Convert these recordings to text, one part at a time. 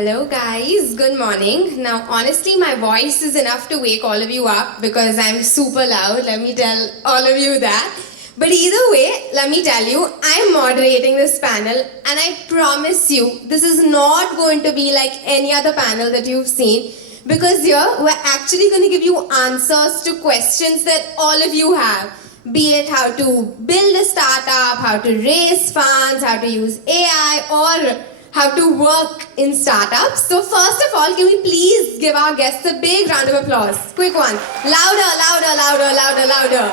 Hello guys, good morning. Now honestly my voice is enough to wake all of you up because I'm super loud, let me tell all of you that. But either way, let me tell you, I'm moderating this panel and I promise you, this is not going to be like any other panel that you've seen because here we're actually going to give you answers to questions that all of you have. Be it how to build a startup, how to raise funds, how to use AI, or how to work in startups. So first of all, can we please give our guests a big round of applause? Quick one. Louder, louder, louder, louder, louder.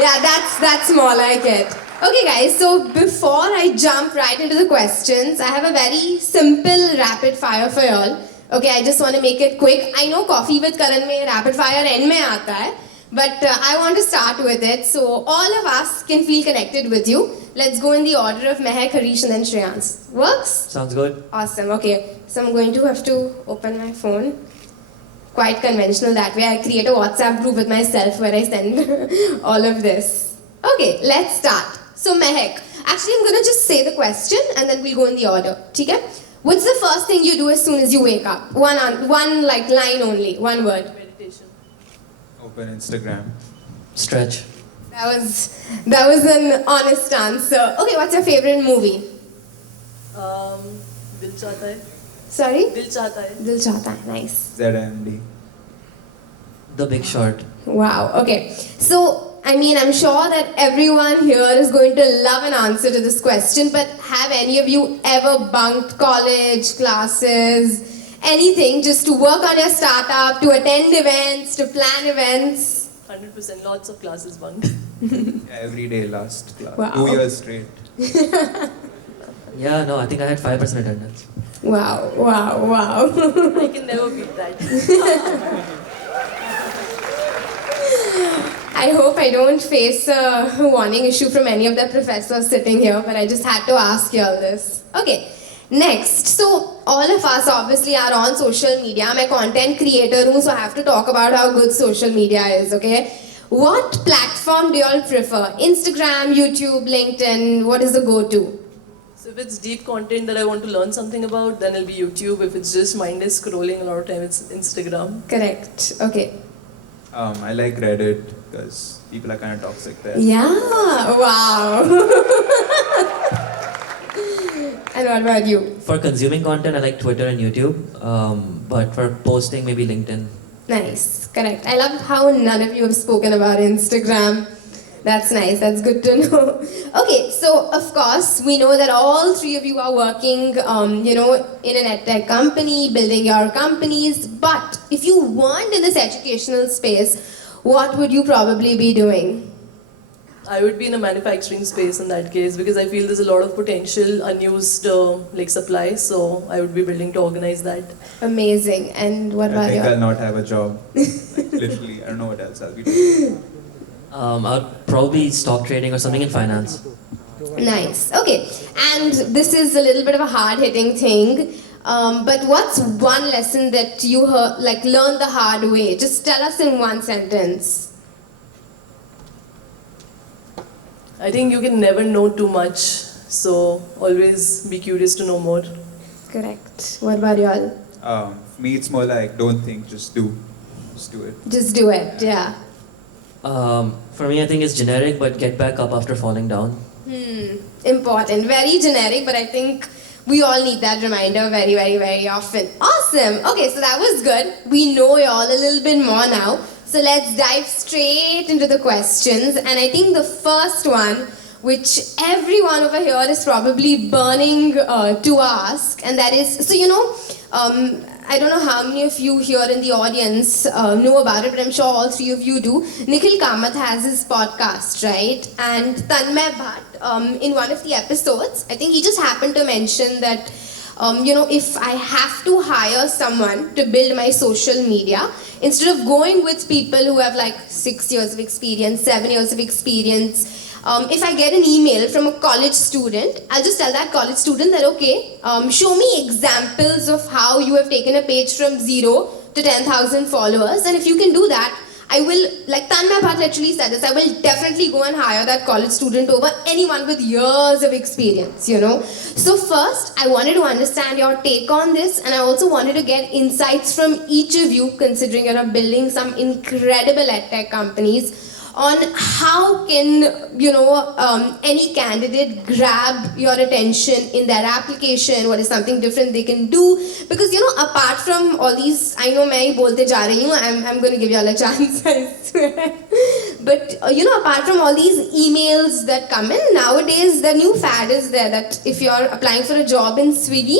Yeah, that's more like it. Okay guys, so before I jump right into the questions, I have a very simple rapid fire for y'all. Okay, I just want to make it quick. I know Coffee with Karan mein rapid fire end mein aata hai. But I want to start with it so all of us can feel connected with you. Let's go in the order of Mehak, Harish and then Shreyans. Works? Sounds good. Awesome, okay. So I'm going to have to open my phone. Quite conventional that way. I create a WhatsApp group with myself where I send all of this. Okay, let's start. So Mehak, actually I'm going to just say the question and then we'll go in the order. Okay? What's the first thing you do as soon as you wake up? One like line only, one word. Open Instagram. Stretch. That was an honest answer. Okay, what's your favorite movie? दिल चाहता है Sorry? दिल चाहता है Dil Chahta Hai. Nice. ZMD. The Big Short. Wow. Okay. So, I mean, I'm sure that everyone here is going to love an answer to this question, but have any of you ever bunked college, classes, anything just to work on your startup, to attend events, to plan events? 100% lots of classes bunked. Every day last class. Wow. 2 years straight. Yeah, no, I think I had 5% attendance. Wow, wow, wow. I can never beat that. I hope I don't face a warning issue from any of the professors sitting here, but I just had to ask you all this. Okay, next. So, all of us obviously are on social media. I'm a content creator, so I have to talk about how good social media is, okay? What platform do you all prefer? Instagram, YouTube, LinkedIn? What is the go-to? So if it's deep content that I want to learn something about, then it'll be YouTube. If it's just mindless scrolling a lot of time, it's Instagram. Correct. Okay. I like Reddit because people are kind of toxic there. Yeah. Wow. And what about you? For consuming content, I like Twitter and YouTube. But for posting, maybe LinkedIn. Nice, correct. I love how none of you have spoken about Instagram. That's nice, that's good to know. Okay, so of course, we know that all three of you are working, in an edtech company, building your companies. But if you weren't in this educational space, what would you probably be doing? I would be in a manufacturing space in that case because I feel there's a lot of potential unused supply. So I would be building to organize that. Amazing. And what I about think you? I'll not have a job. Like, literally, I don't know what else I'll be doing. I'd probably stock trading or something in finance. Nice. Okay. And this is a little bit of a hard-hitting thing. But what's one lesson that you learned the hard way? Just tell us in one sentence. I think you can never know too much. So always be curious to know more. Correct. What about you all? For me, it's more like don't think, just do. Just do it. Just do it. Yeah. For me, I think it's generic, but get back up after falling down. Important. Very generic, but I think we all need that reminder very, very, very often. Awesome. Okay, so that was good. We know you all a little bit more now. So let's dive straight into the questions. And I think the first one, which everyone over here is probably burning to ask, and that is, I don't know how many of you here in the audience know about it, but I'm sure all three of you do. Nikhil Kamath has his podcast, right? And Tanmay Bhatt, in one of the episodes, I think he just happened to mention that, if I have to hire someone to build my social media, instead of going with people who have 6 years of experience, 7 years of experience, if I get an email from a college student, I'll just tell that college student that, okay, show me examples of how you have taken a page from 0 to 10,000 followers. And if you can do that, I will, like Tanmay Bhatt literally said this, I will definitely go and hire that college student over anyone with years of experience, you know. So first, I wanted to understand your take on this, and I also wanted to get insights from each of you, considering you're building some incredible edtech companies, on how can, you know, any candidate grab your attention in their application. What is something different they can do? Because, you know, apart from all these, I know मैं ही बोलते जा रही हूँ, I'm going to give you all a chance, I swear. But, you know, apart from all these emails that come in, nowadays the new fad is there that if you're applying for a job in Swiggy,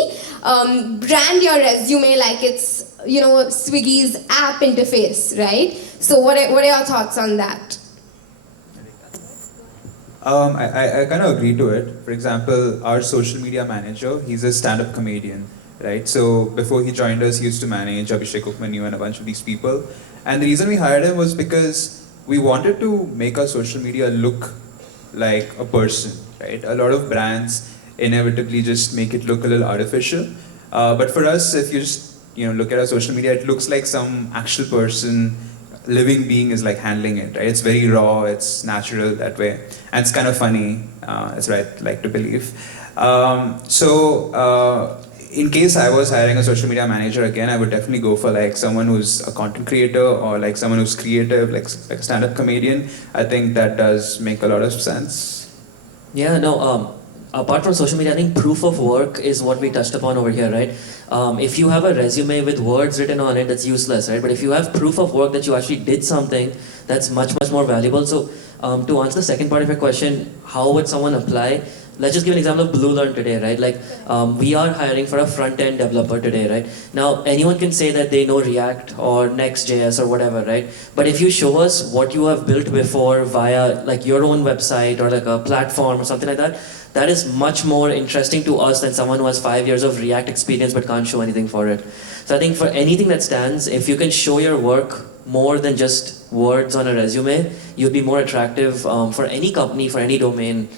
brand your resume like it's, you know, Swiggy's app interface, right? So what are your thoughts on that? I kind of agree to it. For example, our social media manager, he's a stand-up comedian, right? So before he joined us, he used to manage Abhishek Ukmanu and a bunch of these people. And the reason we hired him was because we wanted to make our social media look like a person, right? A lot of brands inevitably just make it look a little artificial. But for us, if you just look at our social media, it looks like some actual person, living being is like handling it, right? It's very raw, it's natural that way, and it's kind of funny. That's what I like to believe. In case I was hiring a social media manager again, I would definitely go for like someone who's a content creator or like someone who's creative, like a stand-up comedian. I think that does make a lot of sense. Yeah, no, apart from social media, I think proof of work is what we touched upon over here, right? If you have a resume with words written on it, that's useless, right? But if you have proof of work that you actually did something, that's much, much more valuable. So to answer the second part of your question, how would someone apply? Let's just give an example of BlueLearn today, right? Like, we are hiring for a front-end developer today, right? Now, anyone can say that they know React or Next.js or whatever, right? But if you show us what you have built before via like your own website or like a platform or something like that, that is much more interesting to us than someone who has 5 years of React experience but can't show anything for it. So I think for anything that stands, if you can show your work more than just words on a resume, you'd be more attractive for any company, for any domain.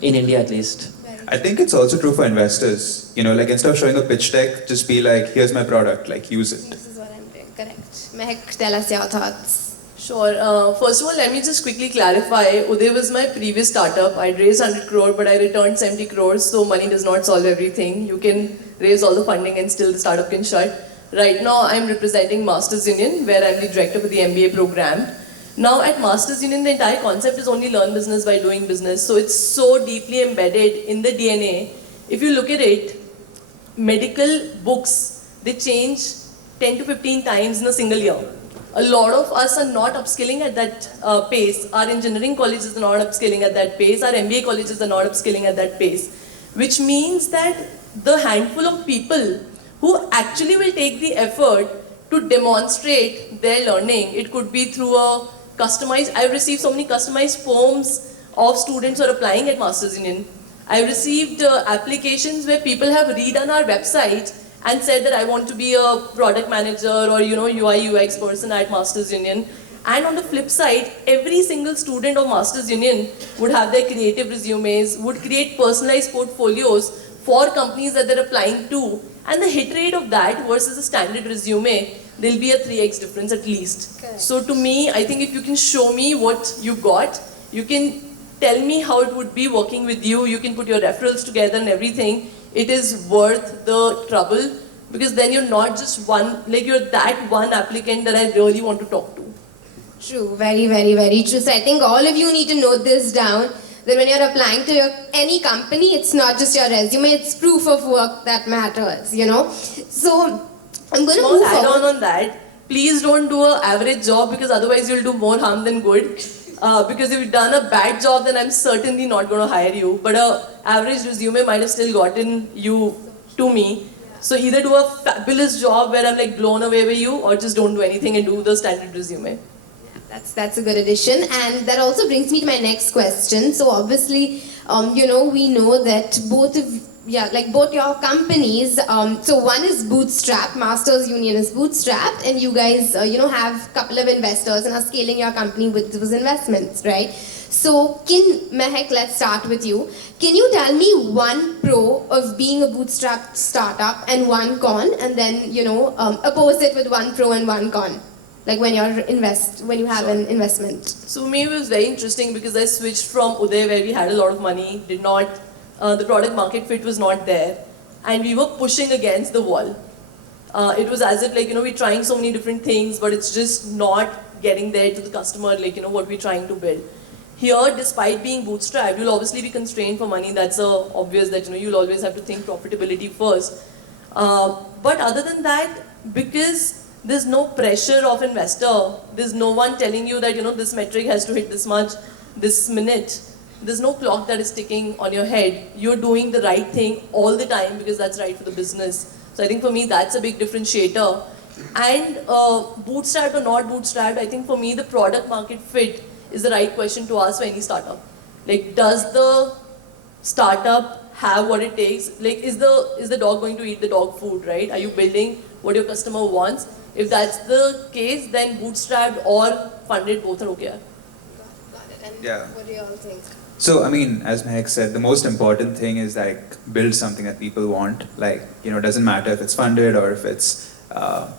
In India at least. I think it's also true for investors. Like instead of showing a pitch deck, just be like, here's my product, like use it. This is what I'm doing, correct. Mehak, tell us your thoughts. Sure. First of all, let me just quickly clarify. Uday was my previous startup. I'd raised 100 crore, but I returned 70 crores, so money does not solve everything. You can raise all the funding and still the startup can shut. Right now, I'm representing Masters Union, where I'm the director for the MBA program. Now at Masters Union, the entire concept is only learn business by doing business. So it's so deeply embedded in the DNA. If you look at it, medical books, they change 10 to 15 times in a single year. A lot of us are not upskilling at that pace. Our engineering colleges are not upskilling at that pace. Our MBA colleges are not upskilling at that pace. Which means that the handful of people who actually will take the effort to demonstrate their learning, it could be through a customized, I've received so many customized forms of students who are applying at Masters Union. I've received applications where people have redone our website and said that I want to be a product manager or UI UX person at Masters Union. And on the flip side, every single student of Masters Union would have their creative resumes, would create personalized portfolios for companies that they're applying to. And the hit rate of that versus a standard resume, there'll be a 3x difference at least. Correct. So to me, I think if you can show me what you got, you can tell me how it would be working with you, you can put your referrals together and everything, it is worth the trouble, because then you're not just you're that one applicant that I really want to talk to. True, very, very, very true. So I think all of you need to note this down, that when you're applying to any company, it's not just your resume, it's proof of work that matters, So I'm going to Small move add-on forward. on that, please don't do an average job, because otherwise you'll do more harm than good. Because if you've done a bad job, then I'm certainly not going to hire you. But an average resume might have still gotten you to me. So either do a fabulous job where I'm like blown away by you, or just don't do anything and do the standard resume. That's a good addition, and that also brings me to my next question. So obviously, we know that both your companies. So one is bootstrapped. Masters Union is bootstrapped, and you guys, have a couple of investors and are scaling your company with those investments, right? So, Mehak, let's start with you. Can you tell me one pro of being a bootstrapped startup and one con, and then oppose it with one pro and one con? like when when you have an investment? So for me, it was very interesting because I switched from Uday, where we had a lot of money, did not, the product market fit was not there, and we were pushing against the wall. It was as if we're trying so many different things, but it's just not getting there to the customer, what we're trying to build. Here, despite being bootstrapped, you'll obviously be constrained for money. That's obvious that you'll always have to think profitability first. But other than that, because there's no pressure of investor, there's no one telling you that this metric has to hit this much this minute. There's no clock that is ticking on your head. You're doing the right thing all the time because that's right for the business. So I think for me that's a big differentiator. And bootstrapped or not bootstrapped, I think for me the product market fit is the right question to ask for any startup. Like, does the startup have what it takes? Like, is the dog going to eat the dog food, right? Are you building what your customer wants? If that's the case, then bootstrapped or funded, both are okay. Got it. And Yeah. what do you all think? So, I mean, as Mehak said, the most important thing is build something that people want. Doesn't matter if it's funded or if it's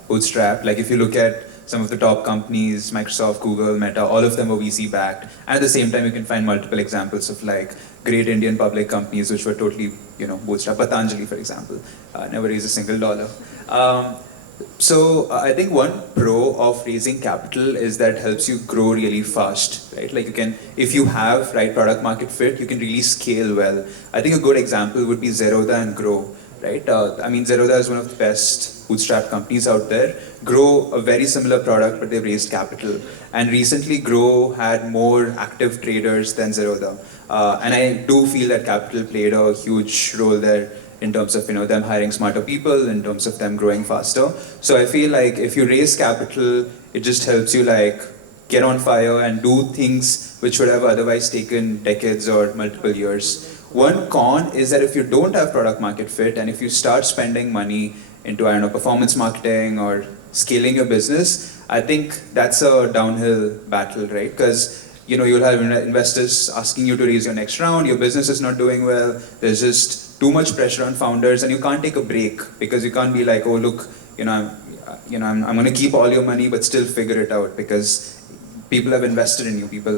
bootstrapped. Like, if you look at some of the top companies, Microsoft, Google, Meta, all of them were VC backed. And at the same time, you can find multiple examples of great Indian public companies which were totally, bootstrapped. Patanjali, for example, never raised a single dollar. So I think one pro of raising capital is that it helps you grow really fast, right? If you have right product market fit, you can really scale well. I think a good example would be Zerodha and Grow, right? Zerodha is one of the best bootstrap companies out there. Grow, a very similar product, but they've raised capital. And recently, Grow had more active traders than Zerodha. And I do feel that capital played a huge role there in terms of them hiring smarter people, in terms of them growing faster. So I feel like if you raise capital, it just helps you get on fire and do things which would have otherwise taken decades or multiple years. One con is that if you don't have product market fit and if you start spending money into performance marketing or scaling your business, I think that's a downhill battle, right? Because you'll have investors asking you to raise your next round, your business is not doing well, there's just too much pressure on founders, and you can't take a break because you can't be like, oh look, I'm going to keep all your money but still figure it out, because people have invested in you, a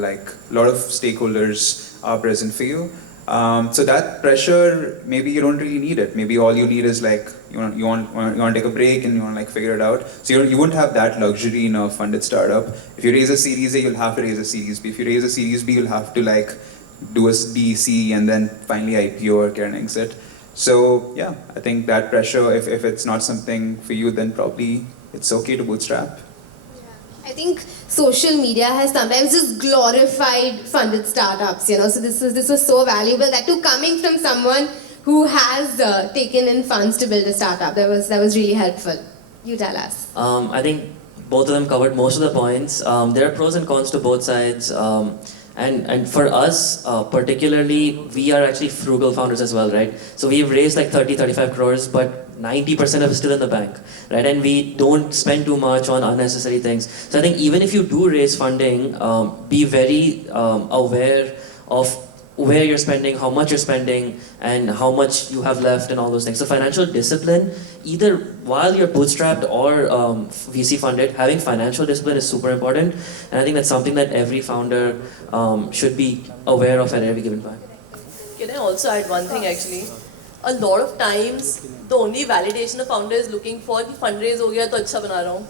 lot of stakeholders are present for you. So that pressure, maybe you don't really need it. Maybe all you need is you want to take a break and you want to figure it out. So you won't have that luxury in a funded startup. If you raise a Series A, you'll have to raise a Series B. If you raise a Series B, you'll have to do a DC and then finally IPO or get an exit. So yeah, I think that pressure, if it's not something for you, then probably it's okay to bootstrap. I think social media has sometimes just glorified funded startups, So this was so valuable, that too coming from someone who has taken in funds to build a startup. That was really helpful. You tell us. I think both of them covered most of the points. There are pros and cons to both sides. And for us, particularly, we are actually frugal founders as well, right? So we've raised 30, 35 crores, but 90% of it is still in the bank, right? And we don't spend too much on unnecessary things. So I think even if you do raise funding, be very aware of where you're spending, how much you're spending, and how much you have left and all those things. So financial discipline, either while you're bootstrapped or VC funded, having financial discipline is super important. And I think that's something that every founder should be aware of at every given time. Can I also add one thing actually? A lot of times, the only validation a founder is looking for कि fundraise हो गया तो अच्छा बना रहा हूँ.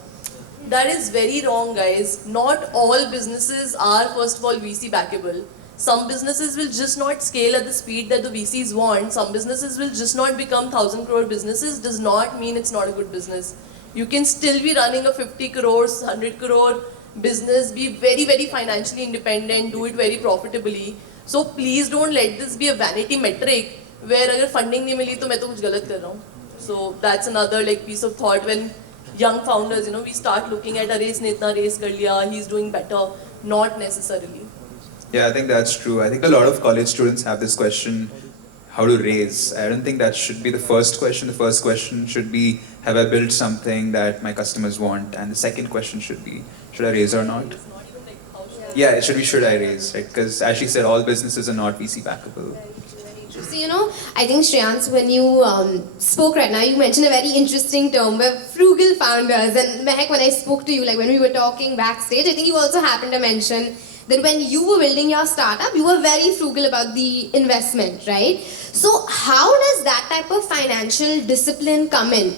That is very wrong, guys. Not all businesses are, first of all, VC backable. Some businesses will just not scale at the speed that the VCs want. Some businesses will just not become 1,000 crore businesses. Does not mean it's not a good business. You can still be running a 50 crores, 100 crore business, be very, very financially independent, do it very profitably. So please don't let this be a vanity metric where अगर funding नहीं मिली तो मैं तो कुछ गलत कर रहा हूँ. So that's another piece of thought when young founders, we start looking at अरे इसने इतना raise कर लिया, he's doing better. Not necessarily. Yeah, I think that's true. I think a lot of college students have this question, how to raise. I don't think that should be the first question. The first question should be, have I built something that my customers want? And the second question should be, should I raise or not? Yeah, it should be, should I raise, right? Because as she said, all businesses are not VC backable. So, I think Shreyans, when you spoke right now, you mentioned a very interesting term, we're frugal founders. And Mehak, when I spoke to you, like when we were talking backstage, I think you also happened to mention that when you were building your startup, you were very frugal about the investment, right? So how does that type of financial discipline come in,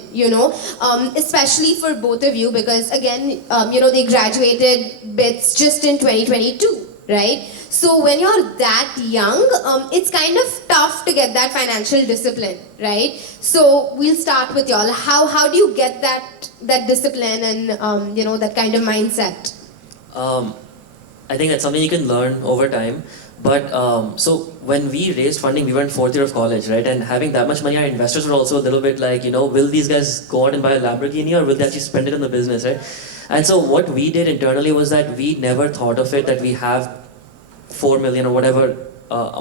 especially for both of you, because again, they graduated BITS just in 2022, right? So when you're that young, it's kind of tough to get that financial discipline, right? So we'll start with y'all. How do you get that discipline and that kind of mindset? I think that's something you can learn over time. But so when we raised funding, we were in 4th year of college, right? And having that much money, our investors were also a little bit like, will these guys go out and buy a Lamborghini or will they actually spend it in the business, right? And so what we did internally was that we never thought of it that we have 4 million or whatever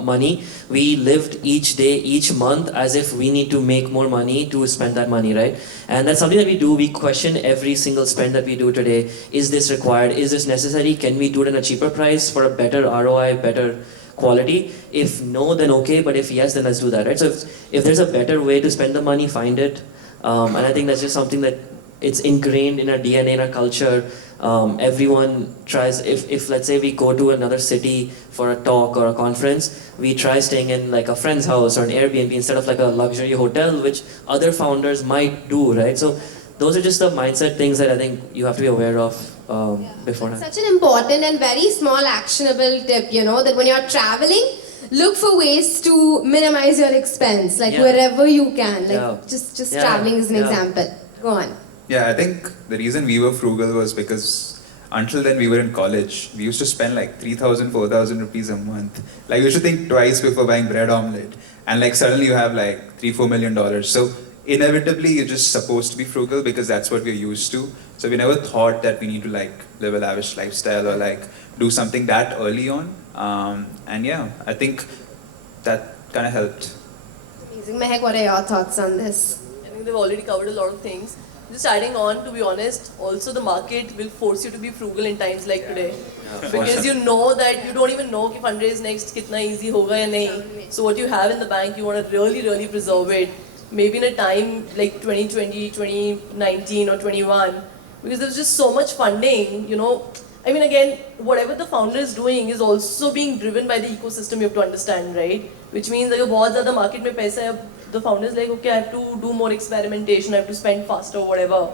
money. We lived each day, each month as if we need to make more money to spend that money, right? And that's something that we do. We question every single spend that we do today. Is this required? Is this necessary? Can we do it at a cheaper price for a better ROI, better quality? If no, then okay, but if yes, then let's do that, right? So if there's a better way to spend the money, find it. And I think that's just something that it's ingrained in our DNA, in our culture. Everyone tries, if let's say we go to another city for a talk or a conference, we try staying in like a friend's house or an Airbnb instead of like a luxury hotel, which other founders might do, right? So those are just the mindset things that I think you have to be aware of beforehand. Such an important and very small actionable tip, that when you're traveling, look for ways to minimize your expense, like wherever you can, like just traveling is an example. Go on. Yeah, I think the reason we were frugal was because until then we were in college. We used to spend like 3,000, 4,000 rupees a month. Like you should think twice before buying bread omelette. And like suddenly you have like $3-4 million. So inevitably you're just supposed to be frugal because that's what we're used to. So we never thought that we need to like live a lavish lifestyle or like do something that early on. And yeah, I think that kind of helped. Amazing. Mehak, what are your thoughts on this? I think they've already covered a lot of things. Just adding on, to be honest, also the market will force you to be frugal in times like today. Because you know that you don't even know if fundraise next kitna easy hoga ya nahi. So what you have in the bank, you want to really, really preserve it. Maybe in a time like 2020, 2019 or 21, because there's just so much funding, I mean, again, whatever the founder is doing is also being driven by the ecosystem, you have to understand, right? Which means that बहुत ज़्यादा market में पैसा है, the founder is like, okay, I have to do more experimentation, I have to spend faster, whatever.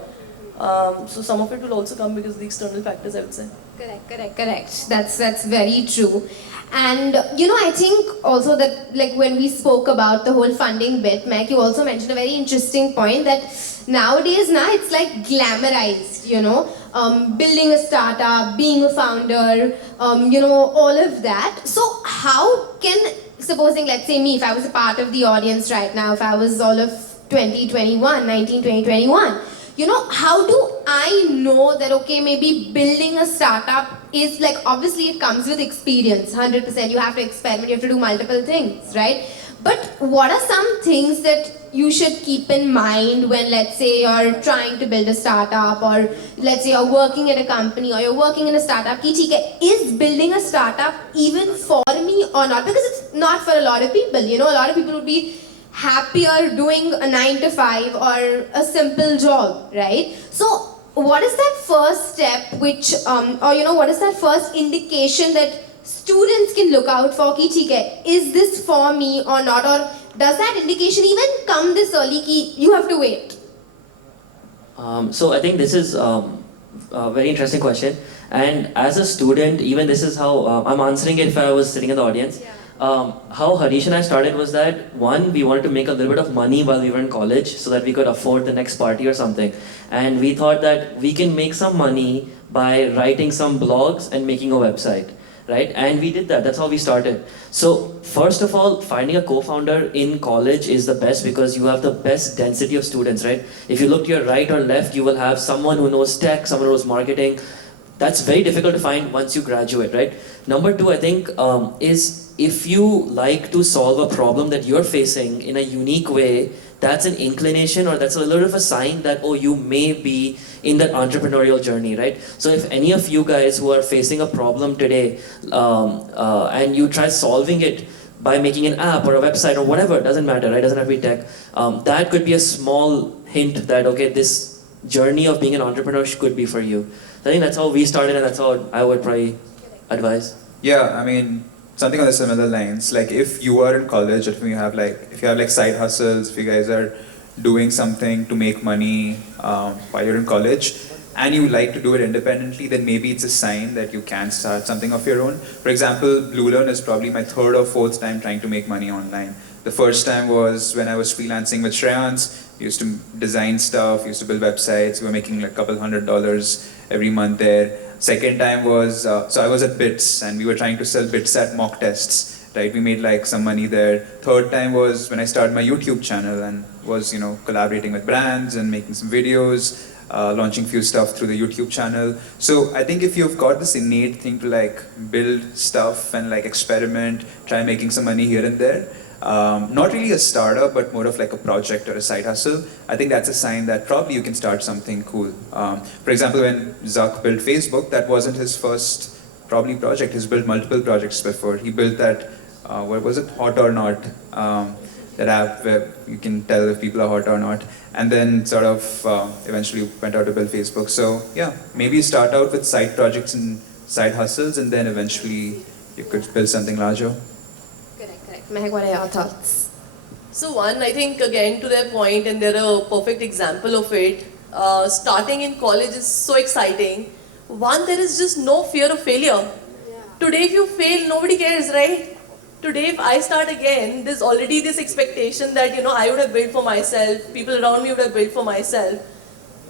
So some of it will also come because of the external factors, I would say. Correct. That's very true. And I think also that like when we spoke about the whole funding bit, Mac, you also mentioned a very interesting point that nowadays it's like glamorized, building a startup, being a founder, all of that. So how can, supposing let's say me, if I was a part of the audience right now, if I was all of 2021, how do I know that, okay, maybe building a startup is like, obviously it comes with experience, 100%, you have to experiment, you have to do multiple things, right? But what are some things that you should keep in mind when, let's say, you're trying to build a startup, or let's say you're working at a company or you're working in a startup, is building a startup even for me or not? Because it's not for a lot of people, a lot of people would be happier doing a 9-to-5 or a simple job, right? So what is that first step which, what is that first indication that students can look out for ki, is this for me or not? Or does that indication even come this early ki you have to wait? So I think this is a very interesting question. And as a student, even this is how I'm answering it if I was sitting in the audience. How Harish and I started was that, one, we wanted to make a little bit of money while we were in college so that we could afford the next party or something. And we thought that we can make some money by writing some blogs and making a website, right? And we did that. That's how we started. So first of all, finding a co-founder in college is the best because you have the best density of students, right? If you look to your right or left, you will have someone who knows tech, someone who knows marketing. That's very difficult to find once you graduate, right? Number two, I think, is if you like to solve a problem that you're facing in a unique way, that's an inclination or that's a little bit of a sign that, oh, you may be in that entrepreneurial journey, right? So if any of you guys who are facing a problem today and you try solving it by making an app or a website or whatever, it doesn't matter, right? It doesn't have to be tech. That could be a small hint that, okay, this journey of being an entrepreneur could be for you. So I think that's how we started, and that's how I would probably advise. Yeah, I mean, something on the similar lines. Like, if you are in college, if you have like side hustles, if you guys are doing something to make money while you're in college, and you like to do it independently, then maybe it's a sign that you can start something of your own. For example, BlueLearn is probably my third or fourth time trying to make money online. The first time was when I was freelancing with Shreyans. We used to design stuff, used to build websites. We were making like a couple $100 every month there. Second time was, so I was at Bits, and we were trying to sell Bits at mock tests, right? We made like some money there. Third time was when I started my YouTube channel and was, collaborating with brands and making some videos, launching few stuff through the YouTube channel. So I think if you've got this innate thing to like build stuff and like experiment, try making some money here and there, not really a startup, but more of like a project or a side hustle, I think that's a sign that probably you can start something cool. For example, when Zuck built Facebook, that wasn't his first probably project. He's built multiple projects before. He built that, what was it, Hot or Not, that app where you can tell if people are hot or not, and then sort of eventually went out to build Facebook. So yeah, maybe start out with side projects and side hustles, and then eventually you could build something larger. Correct. Mehak, what are your thoughts? So one, I think again to their point, and they're a perfect example of it. Starting in college is so exciting. One, there is just no fear of failure. Today, if you fail, nobody cares, right? Today, if I start again, there's already this expectation that I would have built for myself, people around me would have built for myself.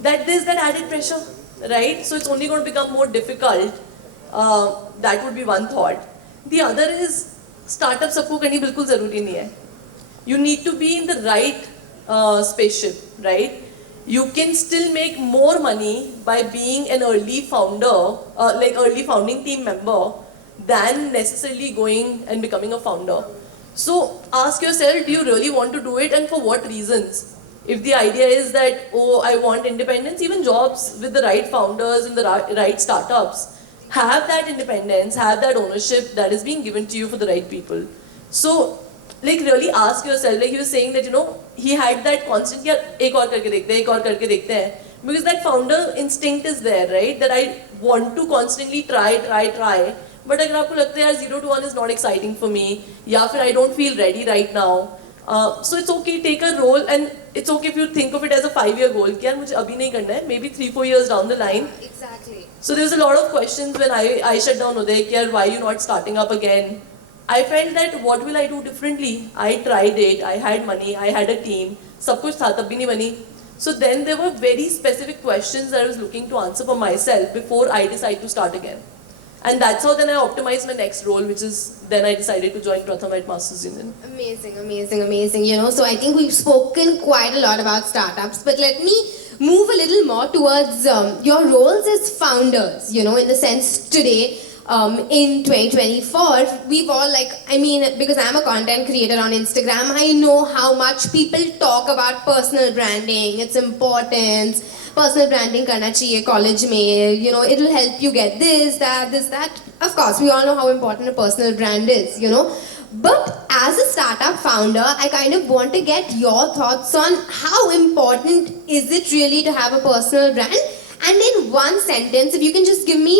That there's that added pressure, right? So it's only going to become more difficult. That would be one thought. The other is startup sabko karni bilkul zaruri nahi hai. You need to be in the right spaceship, right? You can still make more money by being an early founder, like early founding team member, than necessarily going and becoming a founder. So ask yourself, do you really want to do it, and for what reasons? If the idea is that, oh, I want independence, even jobs with the right founders and the right startups have that independence, have that ownership that is being given to you for the right people. So, like, really ask yourself, like he was saying that, he had that constant, ek aur karke dekhte hain, because that founder instinct is there, right? That I want to constantly try. But अगर आपको लगता है 0 to 1 is not exciting for me, या फिर I don't feel ready right now, so it's okay, take a role, and it's okay if you think of it as a 5-year goal. कि यार मुझे अभी नहीं करना है, maybe 3-4 years down the line. Exactly. So there's a lot of questions when I shut down Uday, कि यार why are you not starting up again? I felt that what will I do differently? I tried it, I had money, I had a team, सब कुछ था तब भी नहीं बनी. So then there were very specific questions that I was looking to answer for myself before I decided to start again. And that's how then I optimized my next role, which is then I decided to join Pratham at Masters Union. Amazing. So I think we've spoken quite a lot about startups, but let me move a little more towards your roles as founders, in the sense today, in 2024, we've all because I'm a content creator on Instagram, I know how much people talk about personal branding, its importance. Personal branding karna chahiye college mein, it'll help you get this, that. Of course, we all know how important a personal brand is, But as a startup founder, I kind of want to get your thoughts on how important is it really to have a personal brand? And in one sentence, if you can just give me,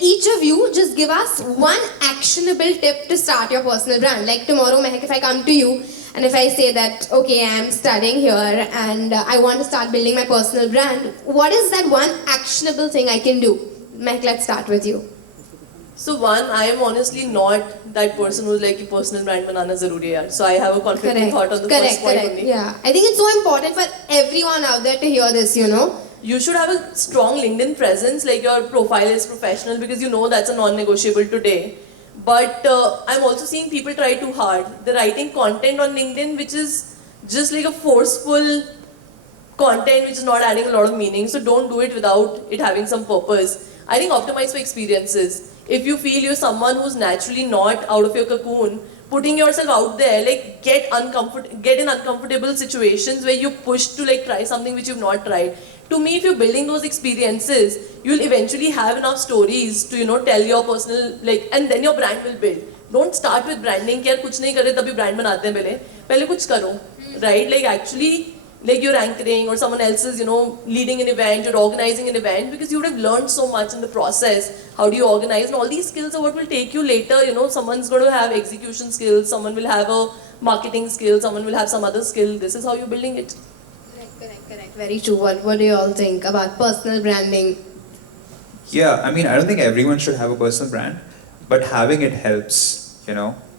each of you, just give us one actionable tip to start your personal brand. Like tomorrow, Mehak, if I come to you, and if I say that, okay, I'm studying here and I want to start building my personal brand, what is that one actionable thing I can do? Mehak, let's start with you. So one, I am honestly not that person who's like, personal brand banana zaruri hai. So I have a conflicting thought on the first point only. Yeah, I think it's so important for everyone out there to hear this, You should have a strong LinkedIn presence, like your profile is professional, because that's a non-negotiable today. But I'm also seeing people try too hard. They're writing content on LinkedIn which is just like a forceful content which is not adding a lot of meaning. So don't do it without it having some purpose. I think optimize for experiences. If you feel you're someone who's naturally not out of your cocoon, putting yourself out there, get in uncomfortable situations where you're pushed to try something which you've not tried. To me, if you're building those experiences, you'll eventually have enough stories to tell your personal and then your brand will build. Don't start with branding कि यार कुछ नहीं कर रहे तभी brand बनाते हैं पहले कुछ करो, right? Like actually, like you're anchoring or someone else is, leading an event, you're organizing an event because you would have learned so much in the process. How do you organize? And all these skills are what will take you later. Someone's going to have execution skills, someone will have a marketing skill, someone will have some other skill. This is how you're building it. Correct. Very true. What do you all think about personal branding? Yeah, I mean, I don't think everyone should have a personal brand, but having it helps,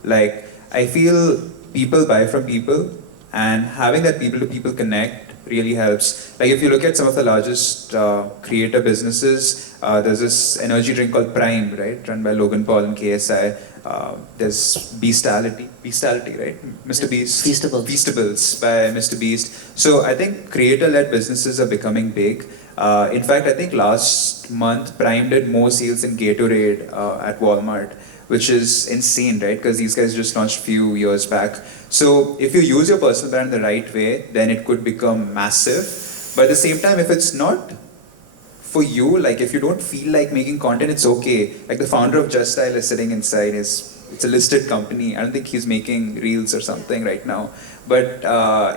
Like, I feel people buy from people, and having that people to people connect really helps. Like, if you look at some of the largest creator businesses, there's this energy drink called Prime, right? Run by Logan Paul and KSI. There's Beastality, right? Mr. Beast. Feastables by Mr. Beast. So I think creator-led businesses are becoming big. In fact, I think last month Prime did more sales in Gatorade at Walmart, which is insane, right? Because these guys just launched a few years back. So if you use your personal brand the right way, then it could become massive. But at the same time, if it's not for you, like if you don't feel like making content, it's okay. Like the founder of Just Style is sitting inside. It's a listed company. I don't think he's making reels or something right now. But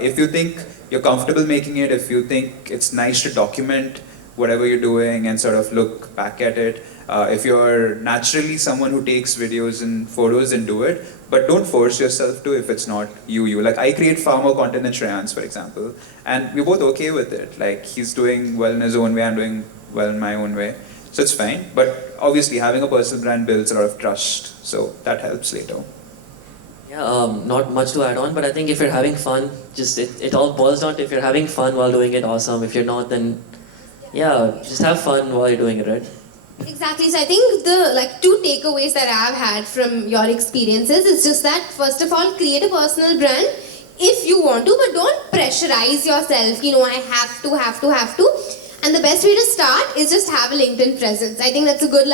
if you think you're comfortable making it, if you think it's nice to document whatever you're doing and sort of look back at it, if you're naturally someone who takes videos and photos and do it, but don't force yourself to if it's not you. Like I create far more content than Shreyans, for example, and we're both okay with it. Like he's doing well in his own way, I'm doing well in my own way. So it's fine. But obviously having a personal brand builds a lot of trust. So that helps later. Yeah, not much to add on, but I think if you're having fun, just it all boils down to if you're having fun while doing it, awesome. If you're not, then yeah, just have fun while you're doing it, right? Exactly. So I think the two takeaways that I've had from your experiences is just that first of all, create a personal brand if you want to, but don't pressurize yourself. I have to. And the best way to start is just have a LinkedIn presence. I think that's a good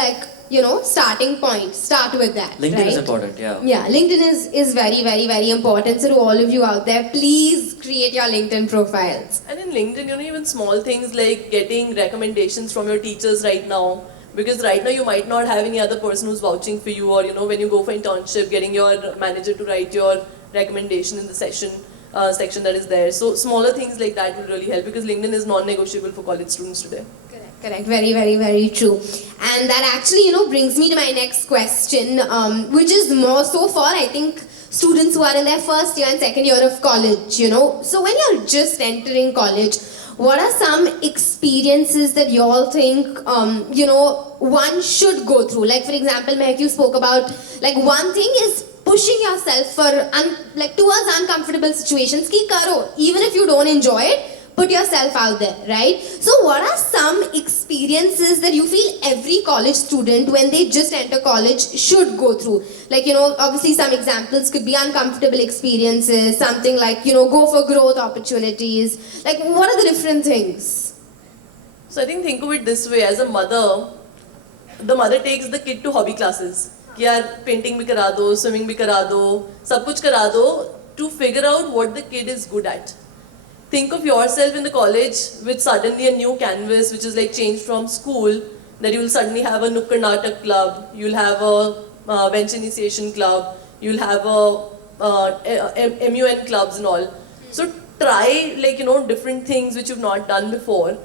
starting point. Start with that. LinkedIn right? is important, yeah. Yeah, LinkedIn is very, very, very important. So to all of you out there, please create your LinkedIn profiles. And in LinkedIn, even small things like getting recommendations from your teachers right now. Because right now you might not have any other person who's vouching for you, or when you go for internship, getting your manager to write your recommendation in the section that is there. So smaller things like that will really help because LinkedIn is non-negotiable for college students today. Correct. Very, very, very true. And that actually, brings me to my next question, which is more so for, I think, students who are in their first year and second year of college, So when you're just entering college, what are some experiences that you all think, one should go through? Like, for example, Mehak, you spoke about, one thing is pushing yourself towards uncomfortable situations. Ki karo, even if you don't enjoy it, put yourself out there, right? So what are some experiences that you feel every college student when they just enter college should go through? Obviously some examples could be uncomfortable experiences, something like, go for growth opportunities. What are the different things? So I think of it this way, as a mother, the mother takes the kid to hobby classes. कि यार painting भी करा दो, swimming भी करा दो, सब कुछ करा दो to figure out what the kid is good at. Think of yourself in the college with suddenly a new canvas which is changed from school, that you will suddenly have a Nukkad Natak club, you'll have a bench initiation club, you'll have a MUN clubs and all. So try different things which you've not done before.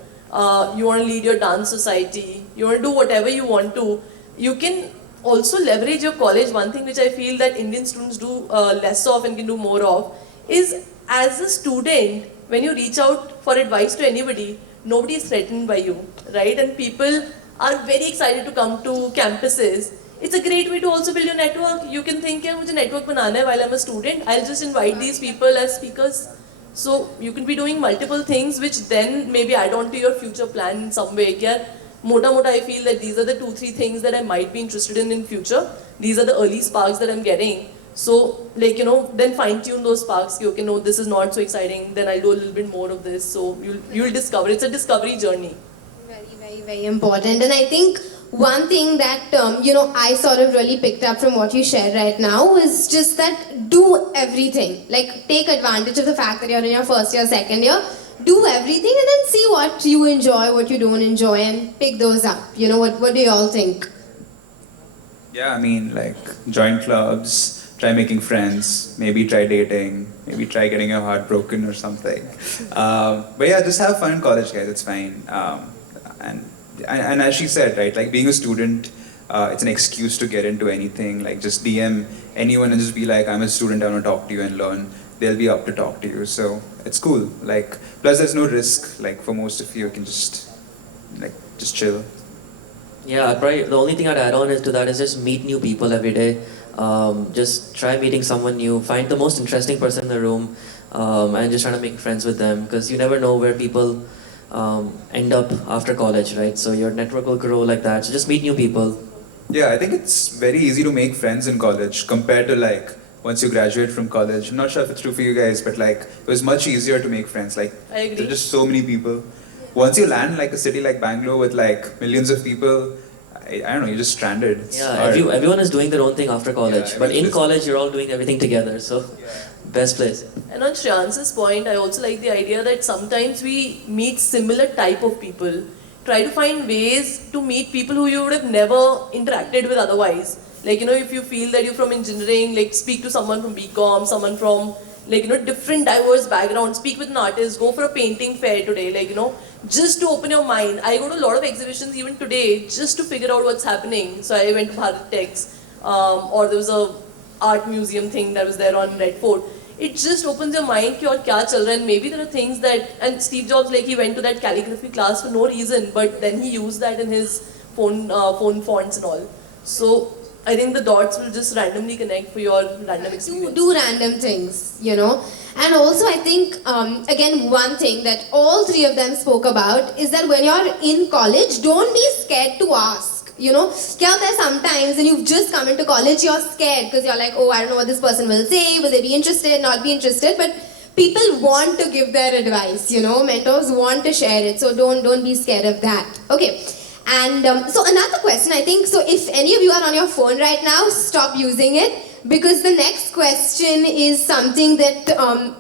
You want to lead your dance society, you want to do whatever you want to. You can also leverage your college. One thing which I feel that Indian students do less of and can do more of is, as a student, when you reach out for advice to anybody, nobody is threatened by you, right? And people are very excited to come to campuses. It's a great way to also build your network. You can think, yeah, मुझे network बनाना है while I'm a student. I'll just invite these people as speakers. So you can be doing multiple things which then maybe add on to your future plan in some way. Yeah, Mota, I feel that these are the 2-3 things that I might be interested in future. These are the early sparks that I'm getting. So, then fine-tune those sparks. Okay, no, this is not so exciting. Then I'll do a little bit more of this. So you'll discover. It's a discovery journey. Very, very, very important. And I think one thing that, I sort of really picked up from what you shared right now is just that do everything. Take advantage of the fact that you're in your first year, second year. Do everything and then see what you enjoy, what you don't enjoy, and pick those up. What do you all think? Yeah, I mean, like, join clubs, try making friends, maybe try dating, maybe try getting your heart broken or something. But yeah, just have fun in college, guys. It's fine. And, and as she said, right, like being a student, it's an excuse to get into anything. Like, just DM anyone and just be like, I'm a student, I want to talk to you and learn. They'll be up to talk to you. So it's cool. Like, plus there's no risk. Like, for most of you, you can just chill. Yeah, probably the only thing I'd add on is to that is just meet new people every day. Just try meeting someone new. Find the most interesting person in the room, and just try to make friends with them because you never know where people end up after college, right? So your network will grow like that. So just meet new people. Yeah, I think it's very easy to make friends in college compared to like once you graduate from college. I'm not sure if it's true for you guys, but like it was much easier to make friends. Like I agree. there's just so many people. Once you land like a city like Bangalore with like millions of people, I don't know, you're just stranded. It's Yeah, hard. everyone is doing their own thing after college, Yeah, but in everyone's college you're all doing everything together. So best place. And on Shreyans's point, I also like the idea that sometimes we meet similar type of people. Try to find ways to meet people who you would have never interacted with otherwise. Like, you know, if you feel that you're from engineering, like speak to someone from BCom, someone from like, you know, different diverse backgrounds, speak with an artist, go for a painting fair today, like, you know, just to open your mind. I go to a lot of exhibitions even today just to figure out what's happening. So I went to Bharat Tex, or there was a art museum thing that was there on Red Fort. It just opens your mind कि और क्या चल रहा है, and maybe there are things that, and Steve Jobs, like, he went to that calligraphy class for no reason, but then he used that in his phone fonts and all. So I think the dots will just randomly connect for your random experience. Do random things, you know. And also, I think, again, one thing that all three of them spoke about is that when you're in college, don't be scared to ask. You know, क्या होता है sometimes when you've just come into college, you're scared because you're like, oh, I don't know what this person will say, will they be interested, not be interested, but people want to give their advice, you know, mentors want to share it, so don't be scared of that. Okay. And so another question, I think, so if any of you are on your phone right now, stop using it because the next question is something that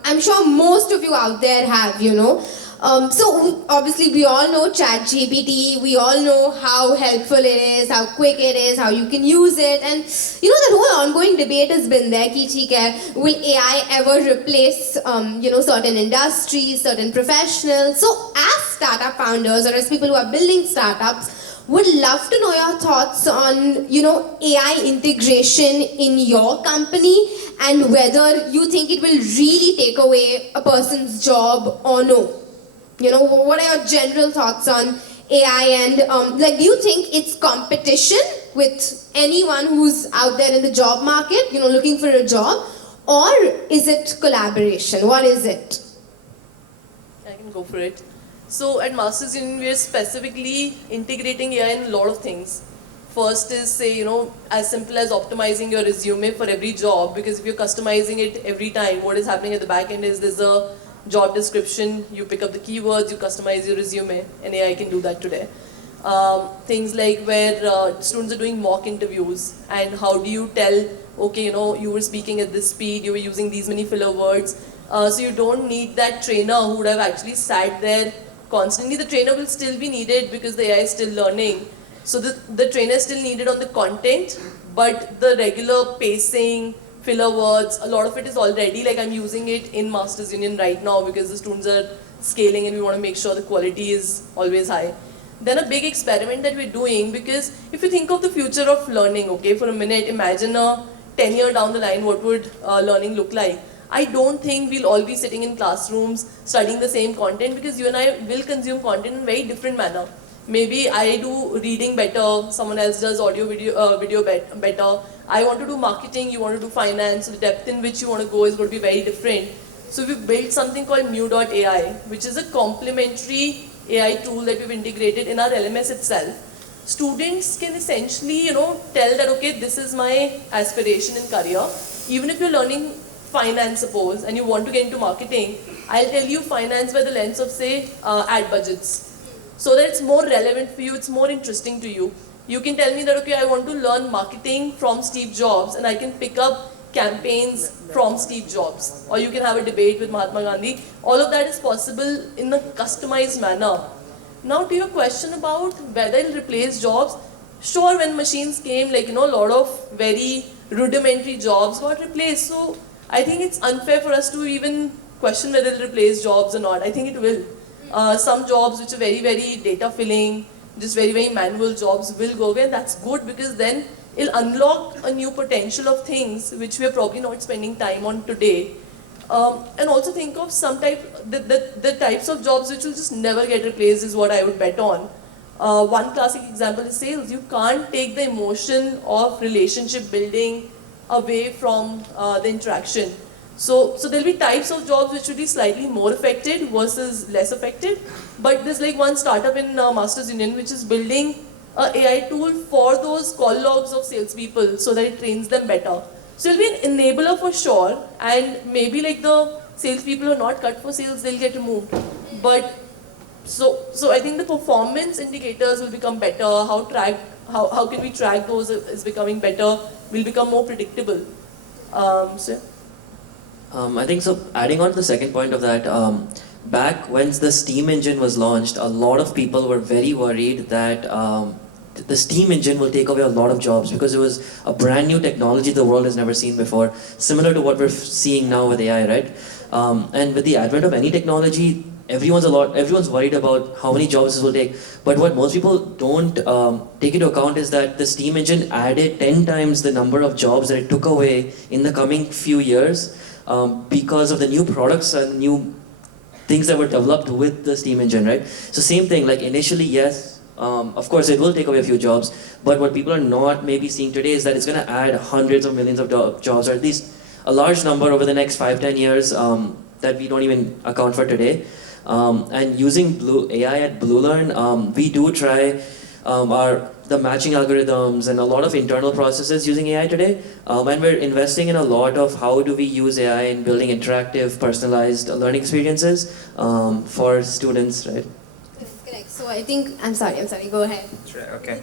I'm sure most of you out there have, you know. Obviously we all know ChatGPT, we all know how helpful it is, how quick it is, how you can use it, and you know the whole ongoing debate has been there, ki theek hai, will AI ever replace you know, certain industries, certain professionals? So as startup founders or as people who are building startups, would love to know your thoughts on, you know, AI integration in your company and whether you think it will really take away a person's job or no. You know, what are your general thoughts on AI and like, do you think it's competition with anyone who's out there in the job market, you know, looking for a job, or is it collaboration? What is it? I can go for it. So at Masters Union, we are specifically integrating AI in a lot of things. First is, say, you know, as simple as optimizing your resume for every job, because if you're customizing it every time, what is happening at the back end is there's a job description, you pick up the keywords, you customize your resume, and AI can do that today. Things like where students are doing mock interviews, and how do you tell, okay, you know, you were speaking at this speed, you were using these many filler words, so you don't need that trainer who would have actually sat there constantly. The trainer will still be needed because the AI is still learning. So the trainer is still needed on the content, but the regular pacing, filler words, a lot of it is already, like, I'm using it in Masters Union right now because the students are scaling and we want to make sure the quality is always high. Then a big experiment that we're doing, because if you think of the future of learning, okay, for a minute, imagine a 10-year down the line, what would learning look like? I don't think we'll all be sitting in classrooms studying the same content, because you and I will consume content in a very different manner. Maybe I do reading better, someone else does audio video better. I want to do marketing, you want to do finance, so the depth in which you want to go is going to be very different. So we've built something called Mew.ai, which is a complementary AI tool that we've integrated in our LMS itself. Students can essentially, you know, tell that, okay, this is my aspiration in career. Even if you're learning finance, suppose, and you want to get into marketing, I'll tell you finance by the lens of, say, ad budgets. So that it's more relevant for you, it's more interesting to you. You can tell me that, okay, I want to learn marketing from Steve Jobs, and I can pick up campaigns from Steve Jobs. Or you can have a debate with Mahatma Gandhi. All of that is possible in a customized manner. Now to your question about whether it'll replace jobs, sure, when machines came, like, a lot of very rudimentary jobs got replaced. So I think it's unfair for us to even question whether it'll replace jobs or not. I think it will. Some jobs which are very, very data filling, just very, very manual jobs will go away, and that's good because then it'll unlock a new potential of things which we are probably not spending time on today. And also think of some the types of jobs which will just never get replaced is what I would bet on. One classic example is sales. You can't take the emotion of relationship building away from the interaction. So there'll be types of jobs which will be slightly more affected versus less affected. But there's like one startup in Masters Union which is building a AI tool for those call logs of salespeople so that it trains them better. So it'll be an enabler for sure, and maybe like the salespeople who are not cut for sales, they'll get removed. But so I think the performance indicators will become better. How can we track those is becoming better. Will become more predictable. So. I think so. Adding on to the second point of that, back when the steam engine was launched, a lot of people were very worried that the steam engine will take away a lot of jobs because it was a brand new technology the world has never seen before, similar to what we're seeing now with AI, right? And with the advent of any technology, everyone's worried about how many jobs this will take. But what most people don't take into account is that the steam engine added 10 times the number of jobs that it took away in the coming few years because of the new products and new things that were developed with the steam engine, right? So same thing, like initially, yes, of course it will take away a few jobs, but what people are not maybe seeing today is that it's going to add hundreds of millions of jobs, or at least a large number over the next 5-10 years that we don't even account for today. And using AI at BlueLearn, we do try the matching algorithms and a lot of internal processes using AI today. And we're investing in a lot of how do we use AI in building interactive, personalized learning experiences for students, right? Correct. So I think, I'm sorry, go ahead. Okay.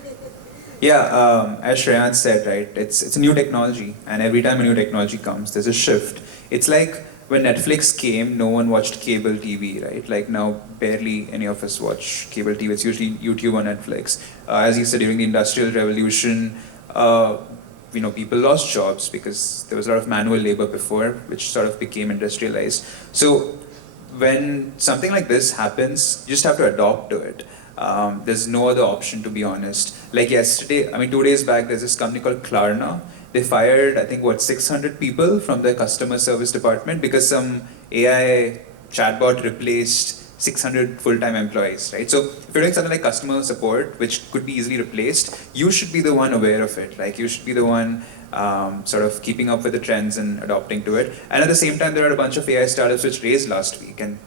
Yeah, as Shreyans said, right, it's a new technology, and every time a new technology comes, there's a shift. It's like when Netflix came, no one watched cable TV, right? Like now, barely any of us watch cable TV. It's usually YouTube or Netflix. As you said, during the Industrial Revolution, people lost jobs because there was a lot of manual labor before, which sort of became industrialized. So when something like this happens, you just have to adopt to it. There's no other option, to be honest. Like yesterday, 2 days back, there's this company called Klarna. They fired, 600 people from their customer service department because some AI chatbot replaced 600 full-time employees, right? So if you're doing something like customer support, which could be easily replaced, you should be the one aware of it. Like you should be the one sort of keeping up with the trends and adopting to it. And at the same time, there are a bunch of AI startups which raised last week and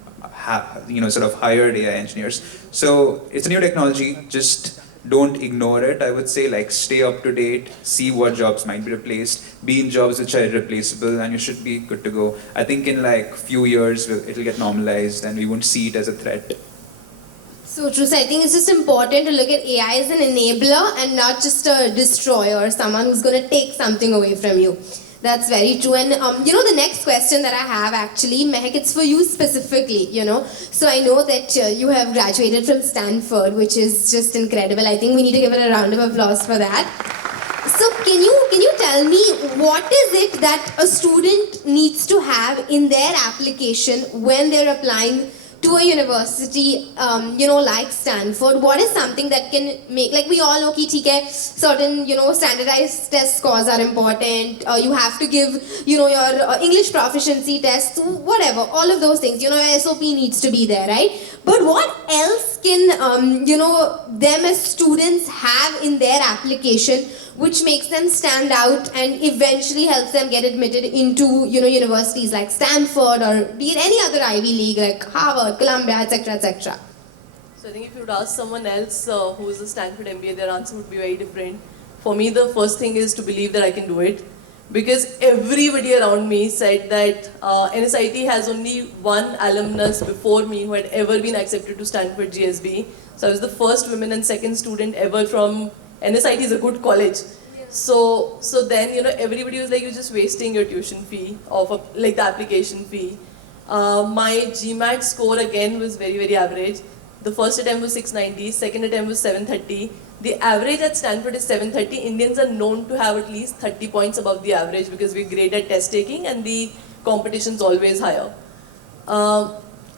sort of hired AI engineers. So it's a new technology. Just don't ignore it, I would say. Like stay up to date, see what jobs might be replaced, be in jobs which are irreplaceable, and you should be good to go. I think in like few years it'll get normalized and we won't see it as a threat. So true. So I think it's just important to look at AI as an enabler and not just a destroyer, someone who's going to take something away from you. That's very true. And the next question that I have actually, Mehak, it's for you specifically, So I know that you have graduated from Stanford, which is just incredible. I think we need to give it a round of applause for that. So can you tell me what is it that a student needs to have in their application when they're applying to a university, like Stanford? What is something that can make, like we all know, certain, standardized test scores are important. You have to give, your English proficiency tests, whatever, all of those things. Your SOP needs to be there, right? But what else can, them as students have in their application which makes them stand out and eventually helps them get admitted into, universities like Stanford or be it any other Ivy League like Harvard, Columbia, etc., etc. So I think if you would ask someone else who is a Stanford MBA, their answer would be very different. For me, the first thing is to believe that I can do it. Because everybody around me said that NSIT has only one alumnus before me who had ever been accepted to Stanford GSB. So I was the first woman and second student ever from NSIT is a good college. Yeah. So then, everybody was like, you're just wasting your tuition fee the application fee. My GMAT score again was very, very average. The first attempt was 690, second attempt was 730. The average at Stanford is 730. Indians are known to have at least 30 points above the average because we're great at test taking and the competition's always higher.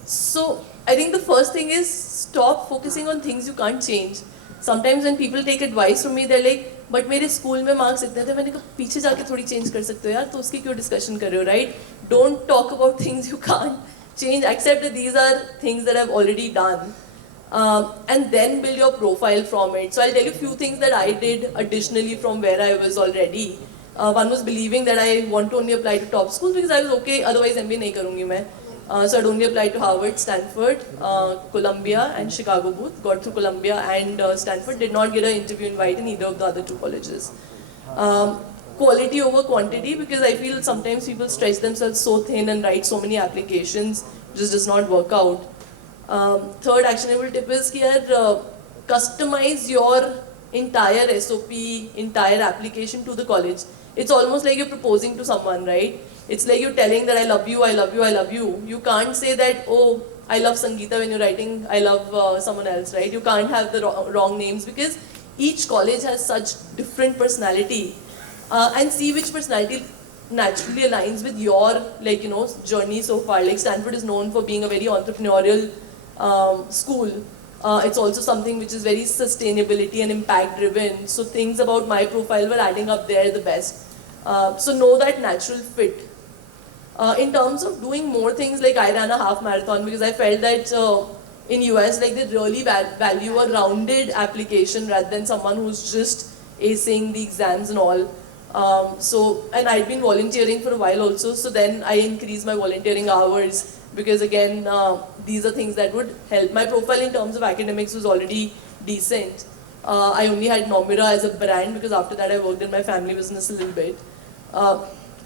So I think the first thing is stop focusing on things you can't change. Sometimes when people take advice from me, they're like, but मेरे school में marks इतने थे, मैंने कहा पीछे जाके थोड़ी change कर सकते हो यार, तो उसकी क्यों डिस्कशन कर रहे हो, right? Don't talk about things you can't change. Accept that these are things that I've already done. And then build your profile from it. So I'll tell you a few things that I did additionally from where I was already. One was believing that I want to only apply to top schools because I was okay, otherwise MBA नहीं करूँगी मैं. So I'd only applied to Harvard, Stanford, Columbia and Chicago Booth. Got through Columbia and Stanford. Did not get an interview invite in either of the other two colleges. Quality over quantity because I feel sometimes people stretch themselves so thin and write so many applications, just does not work out. Third actionable tip is here, customize your entire SOP, entire application to the college. It's almost like you're proposing to someone, right? It's like you're telling that I love you, I love you, I love you. You can't say that, oh, I love Sangeeta when you're writing, I love someone else, right? You can't have the wrong names because each college has such different personality. And see which personality naturally aligns with your, like, you know, journey so far. Like Stanford is known for being a very entrepreneurial school. It's also something which is very sustainability and impact driven. So things about my profile were adding up there the best. So know that natural fit. In terms of doing more things, like I ran a half marathon because I felt that in US, like they really value a rounded application rather than someone who's just acing the exams and all. And I'd been volunteering for a while also, so then I increased my volunteering hours because again, these are things that would help. My profile in terms of academics was already decent. I only had Nomura as a brand because after that I worked in my family business a little bit.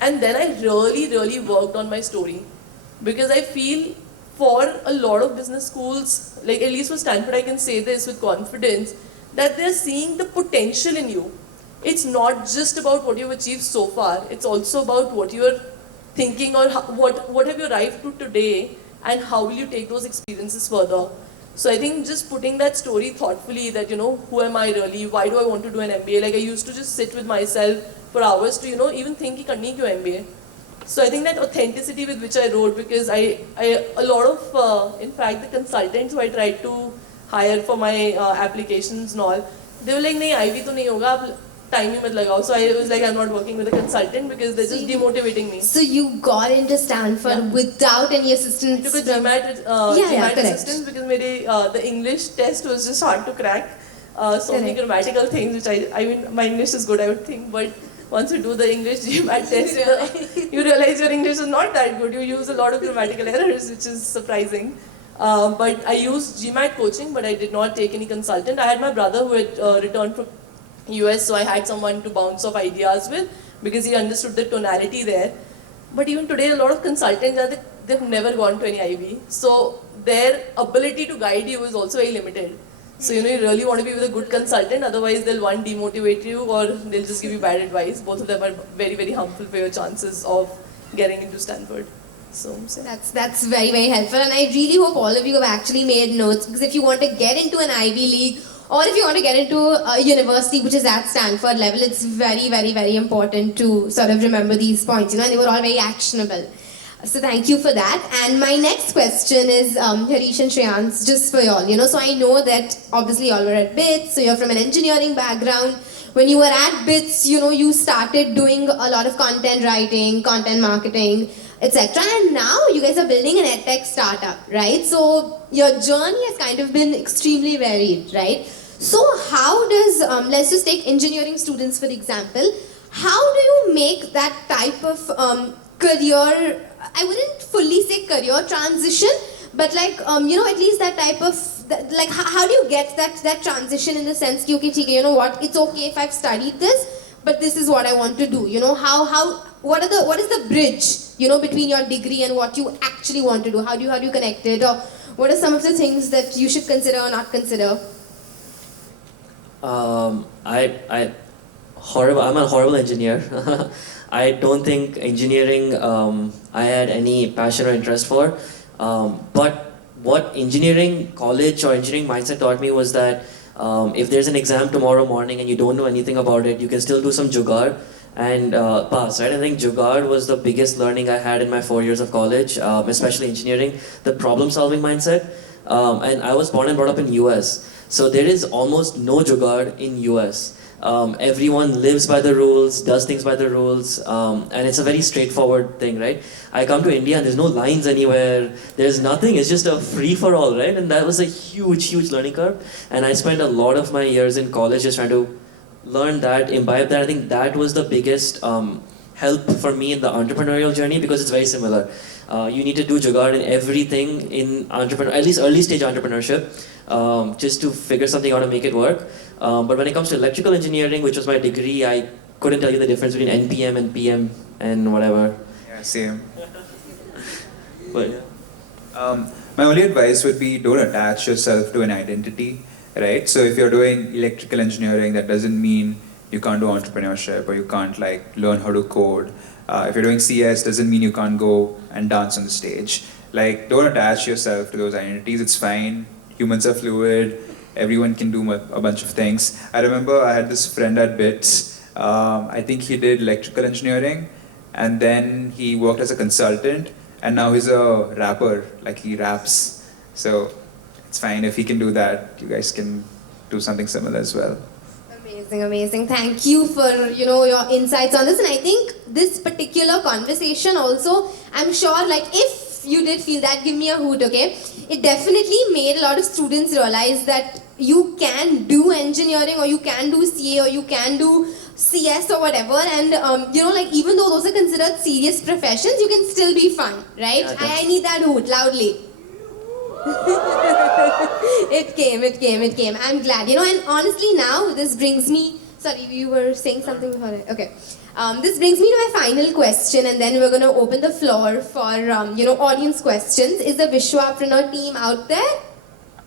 And then I really worked on my story because I feel for a lot of business schools, like at least for Stanford I can say this with confidence, that they're seeing the potential in you. It's not just about what you've achieved so far, it's also about what you're thinking or what have you arrived to today and how will you take those experiences further. So I think just putting that story thoughtfully that, you know, who am I really, why do I want to do an MBA? Like I used to just sit with myself for hours to, you know, even think ki karni kyun MBA. So I think that authenticity with which I wrote, because a lot of, in fact, the consultants who I tried to hire for my applications and all, they were like, nahi, IB to nahi hoga, aap time hi mat lagao. So I was like, I'm not working with a consultant because they're just demotivating me. So you got into Stanford without any assistance? I took a GMAT, GMAT assistance because the English test was just hard to crack. So many grammatical things which I mean, my English is good, I would think, but once you do the English GMAT test, you realize your English is not that good. You use a lot of grammatical errors, which is surprising. But I used GMAT coaching, but I did not take any consultant. I had my brother who had returned from US, so I had someone to bounce off ideas with because he understood the tonality there. But even today, a lot of consultants, they've never gone to any IB. So their ability to guide you is also very limited. So, you know, you really want to be with a good consultant, otherwise they'll demotivate you or they'll just give you bad advice. Both of them are very harmful for your chances of getting into Stanford. So That's very helpful, and I really hope all of you have actually made notes, because if you want to get into an Ivy League or if you want to get into a university which is at Stanford level, it's very important to sort of remember these points, you know, and they were all very actionable. So thank you for that. And my next question is, Harish and Shreyans, just for y'all, you know, so I know that obviously y'all were at BITS, so you're from an engineering background. When you were at BITS, you know, you started doing a lot of content writing, content marketing, etc. And now you guys are building an edtech startup, right? So your journey has kind of been extremely varied, right? So how does, let's just take engineering students for example, how do you make that type of career, I wouldn't fully say career transition, but like, you know, at least that type of, like how do you get that transition in the sense that, okay, you know what, it's okay if I've studied this, but this is what I want to do, you know, what is the bridge, you know, between your degree and what you actually want to do? How do you connect it, or what are some of the things that you should consider or not consider? I'm a horrible engineer. I don't think engineering I had any passion or interest for. But what engineering college or engineering mindset taught me was that If there's an exam tomorrow morning and you don't know anything about it, you can still do some jugaad and pass, right? I think jugaad was the biggest learning I had in my 4 years of college, especially engineering, the problem-solving mindset. And I was born and brought up in US, so there is almost no jugaad in US. Everyone lives by the rules, does things by the rules, and it's a very straightforward thing, right? I come to India and there's no lines anywhere, there's nothing, it's just a free-for-all, right? And that was a huge, huge learning curve. And I spent a lot of my years in college just trying to learn that, imbibe that. I think that was the biggest help for me in the entrepreneurial journey because it's very similar. You need to do jugaad in everything in at least early stage entrepreneurship, just to figure something out and make it work. But when it comes to electrical engineering, which was my degree, I couldn't tell you the difference between NPM and PM and whatever. Yeah, same. But yeah. My only advice would be don't attach yourself to an identity, right? So if you're doing electrical engineering, that doesn't mean you can't do entrepreneurship or you can't like learn how to code. If you're doing CS, doesn't mean you can't go and dance on the stage. Like, don't attach yourself to those identities. It's fine. Humans are fluid. Everyone can do a bunch of things. I remember I had this friend at BITS. I think he did electrical engineering, and then he worked as a consultant, and now he's a rapper. Like, he raps. So it's fine if he can do that. You guys can do something similar as well. Amazing, amazing. Thank you for your insights on this. And I think this particular conversation also, I'm sure, like if you did feel that, give me a hoot, okay? It definitely made a lot of students realize that you can do engineering or you can do CA or you can do CS or whatever, and like even though those are considered serious professions, you can still be fun, right? Yeah, I need that hoot loudly. It came. I'm glad. And honestly now, this brings me... Sorry, you were saying something before it. Okay. This brings me to my final question, and then we're going to open the floor for, audience questions. Is the Vishwapreneur team out there?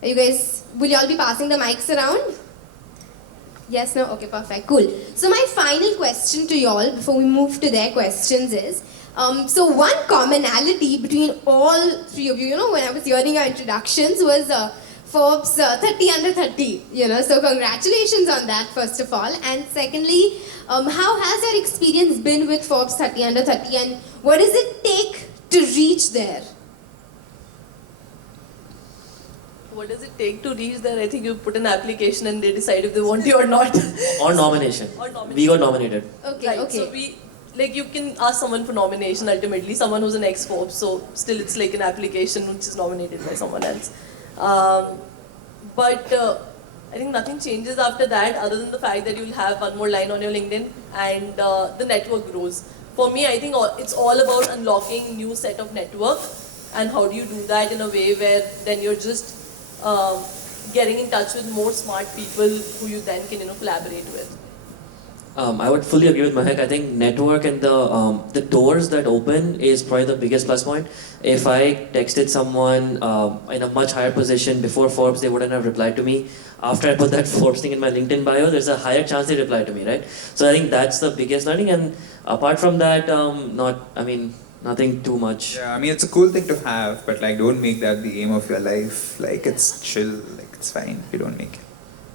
Are you guys... Will you all be passing the mics around? Yes, no? Okay, perfect. Cool. So my final question to you all, before we move to their questions is... so one commonality between all three of you, when I was hearing your introductions, was Forbes 30 under 30, so congratulations on that, first of all. And secondly, how has your experience been with Forbes 30 under 30, and what does it take to reach there? What does it take to reach there? I think you put an application and they decide if they want you or not. Or nomination. Or nomination. We got nominated. Okay, Right, okay. so you can ask someone for nomination ultimately, someone who's an ex-Forbes, so still it's like an application which is nominated by someone else. But I think nothing changes after that other than the fact that you'll have one more line on your LinkedIn and the network grows. For me, I think it's all about unlocking new set of network, and how do you do that in a way where then you're just getting in touch with more smart people who you then can collaborate with. I would fully agree with Mahek. I think network and the doors that open is probably the biggest plus point. If I texted someone in a much higher position before Forbes, they wouldn't have replied to me. After I put that Forbes thing in my LinkedIn bio, there's a higher chance they reply to me, right? So I think that's the biggest learning. And apart from that, nothing too much. Yeah, I mean, it's a cool thing to have, but like, don't make that the aim of your life. Like, it's chill, like, it's fine if you don't make it.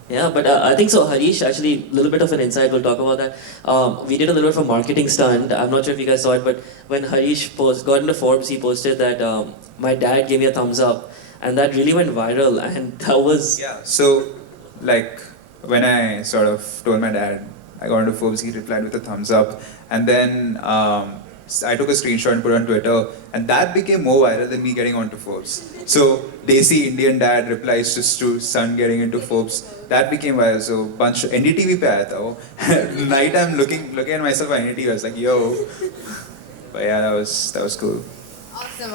Yeah, but I think so. Harish, actually, a little bit of an insight. We'll talk about that. We did a little bit of a marketing stunt. I'm not sure if you guys saw it, but when Harish got into Forbes, he posted that my dad gave me a thumbs up, and that really went viral. And that was Yeah, so like when I sort of told my dad I got into Forbes, he replied with a thumbs up, and then I took a screenshot and put it on Twitter, and that became more viral than me getting onto Forbes. So Desi Indian dad replies to son getting into Forbes. That became viral. So bunch of NDTV pe aaya tha wo. Night I'm looking at myself on NDTV. I was like, yo. But yeah, that was cool. Awesome.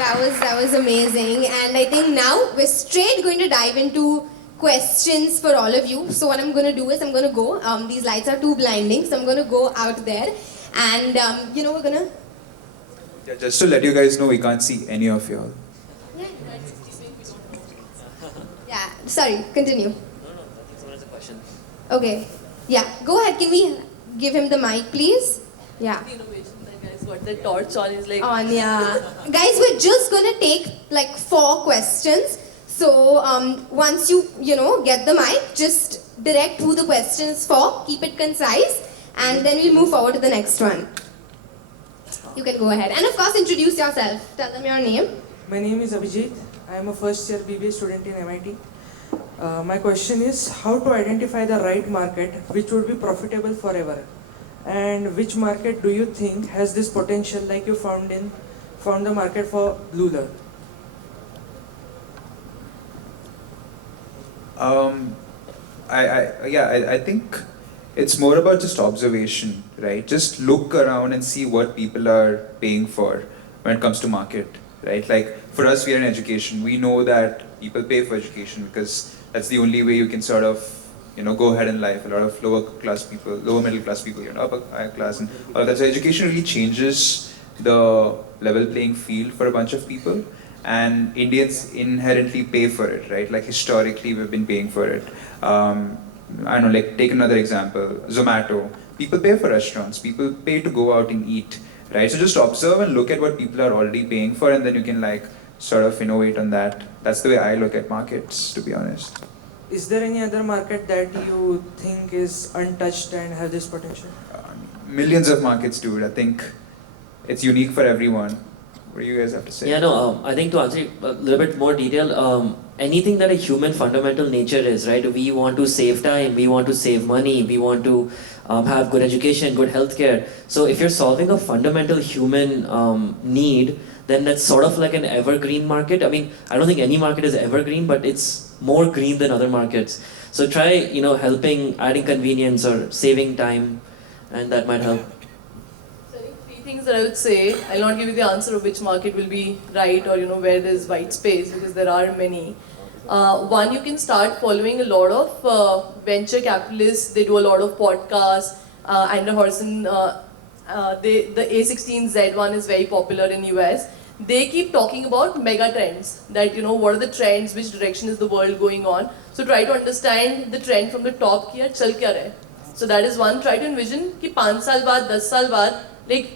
That was amazing. And I think now we're straight going to dive into questions for all of you. So what I'm going to do is I'm going to go. These lights are too blinding, so I'm going to go out there, and we're going to... Yeah, just to let you guys know, we can't see any of y'all. Yeah, sorry, continue. No, I think someone has a question. Okay, yeah, go ahead. Can we give him the mic, please? Yeah. The innovation that guys got the torch on. He's like, Anya. Guys, we're just gonna take like 4 questions. So once you know get the mic, just direct who the question is for. Keep it concise, and then we'll move forward to the next one. You can go ahead, and of course introduce yourself. Tell them your name. My name is Abhijit. I am a first year BBA student in MIT. My question is how to identify the right market which would be profitable forever, and which market do you think has this potential like you found the market for Blue Learn? I think it's more about just observation, right? Just look around and see what people are paying for when it comes to market, right? Like for us, we are in education. We know that people pay for education because that's the only way you can sort of, go ahead in life. A lot of lower middle class people, upper higher class, and all that. So education really changes the level playing field for a bunch of people. And Indians inherently pay for it, right? Like historically, we've been paying for it. I don't know, like take another example, Zomato. People pay for restaurants, people pay to go out and eat, right? So just observe and look at what people are already paying for, and then you can like sort of innovate on that. That's the way I look at markets, to be honest. Is there any other market that you think is untouched and have this potential? Millions of markets, dude. I think it's unique for everyone. What do you guys have to say? Yeah, no, I think to answer it a little bit more detail, anything that a human fundamental nature is, right? We want to save time, we want to save money, we want to have good education, good healthcare. So if you're solving a fundamental human need, then that's sort of like an evergreen market. I mean, I don't think any market is evergreen, but it's more green than other markets. So try, helping, adding convenience or saving time, and that might help. so I think 3 things that I would say. I'll not give you the answer of which market will be right or where there's white space, because there are many. One, you can start following a lot of venture capitalists. They do a lot of podcasts. Andrew Horson, the A16Z1 is very popular in US. They keep talking about mega trends, that what are the trends, which direction is the world going on. So try to understand the trend from the top, ki yaar chal kya raha hai. So that is one. Try to envision कि 5 साल बाद, 10 साल बाद, like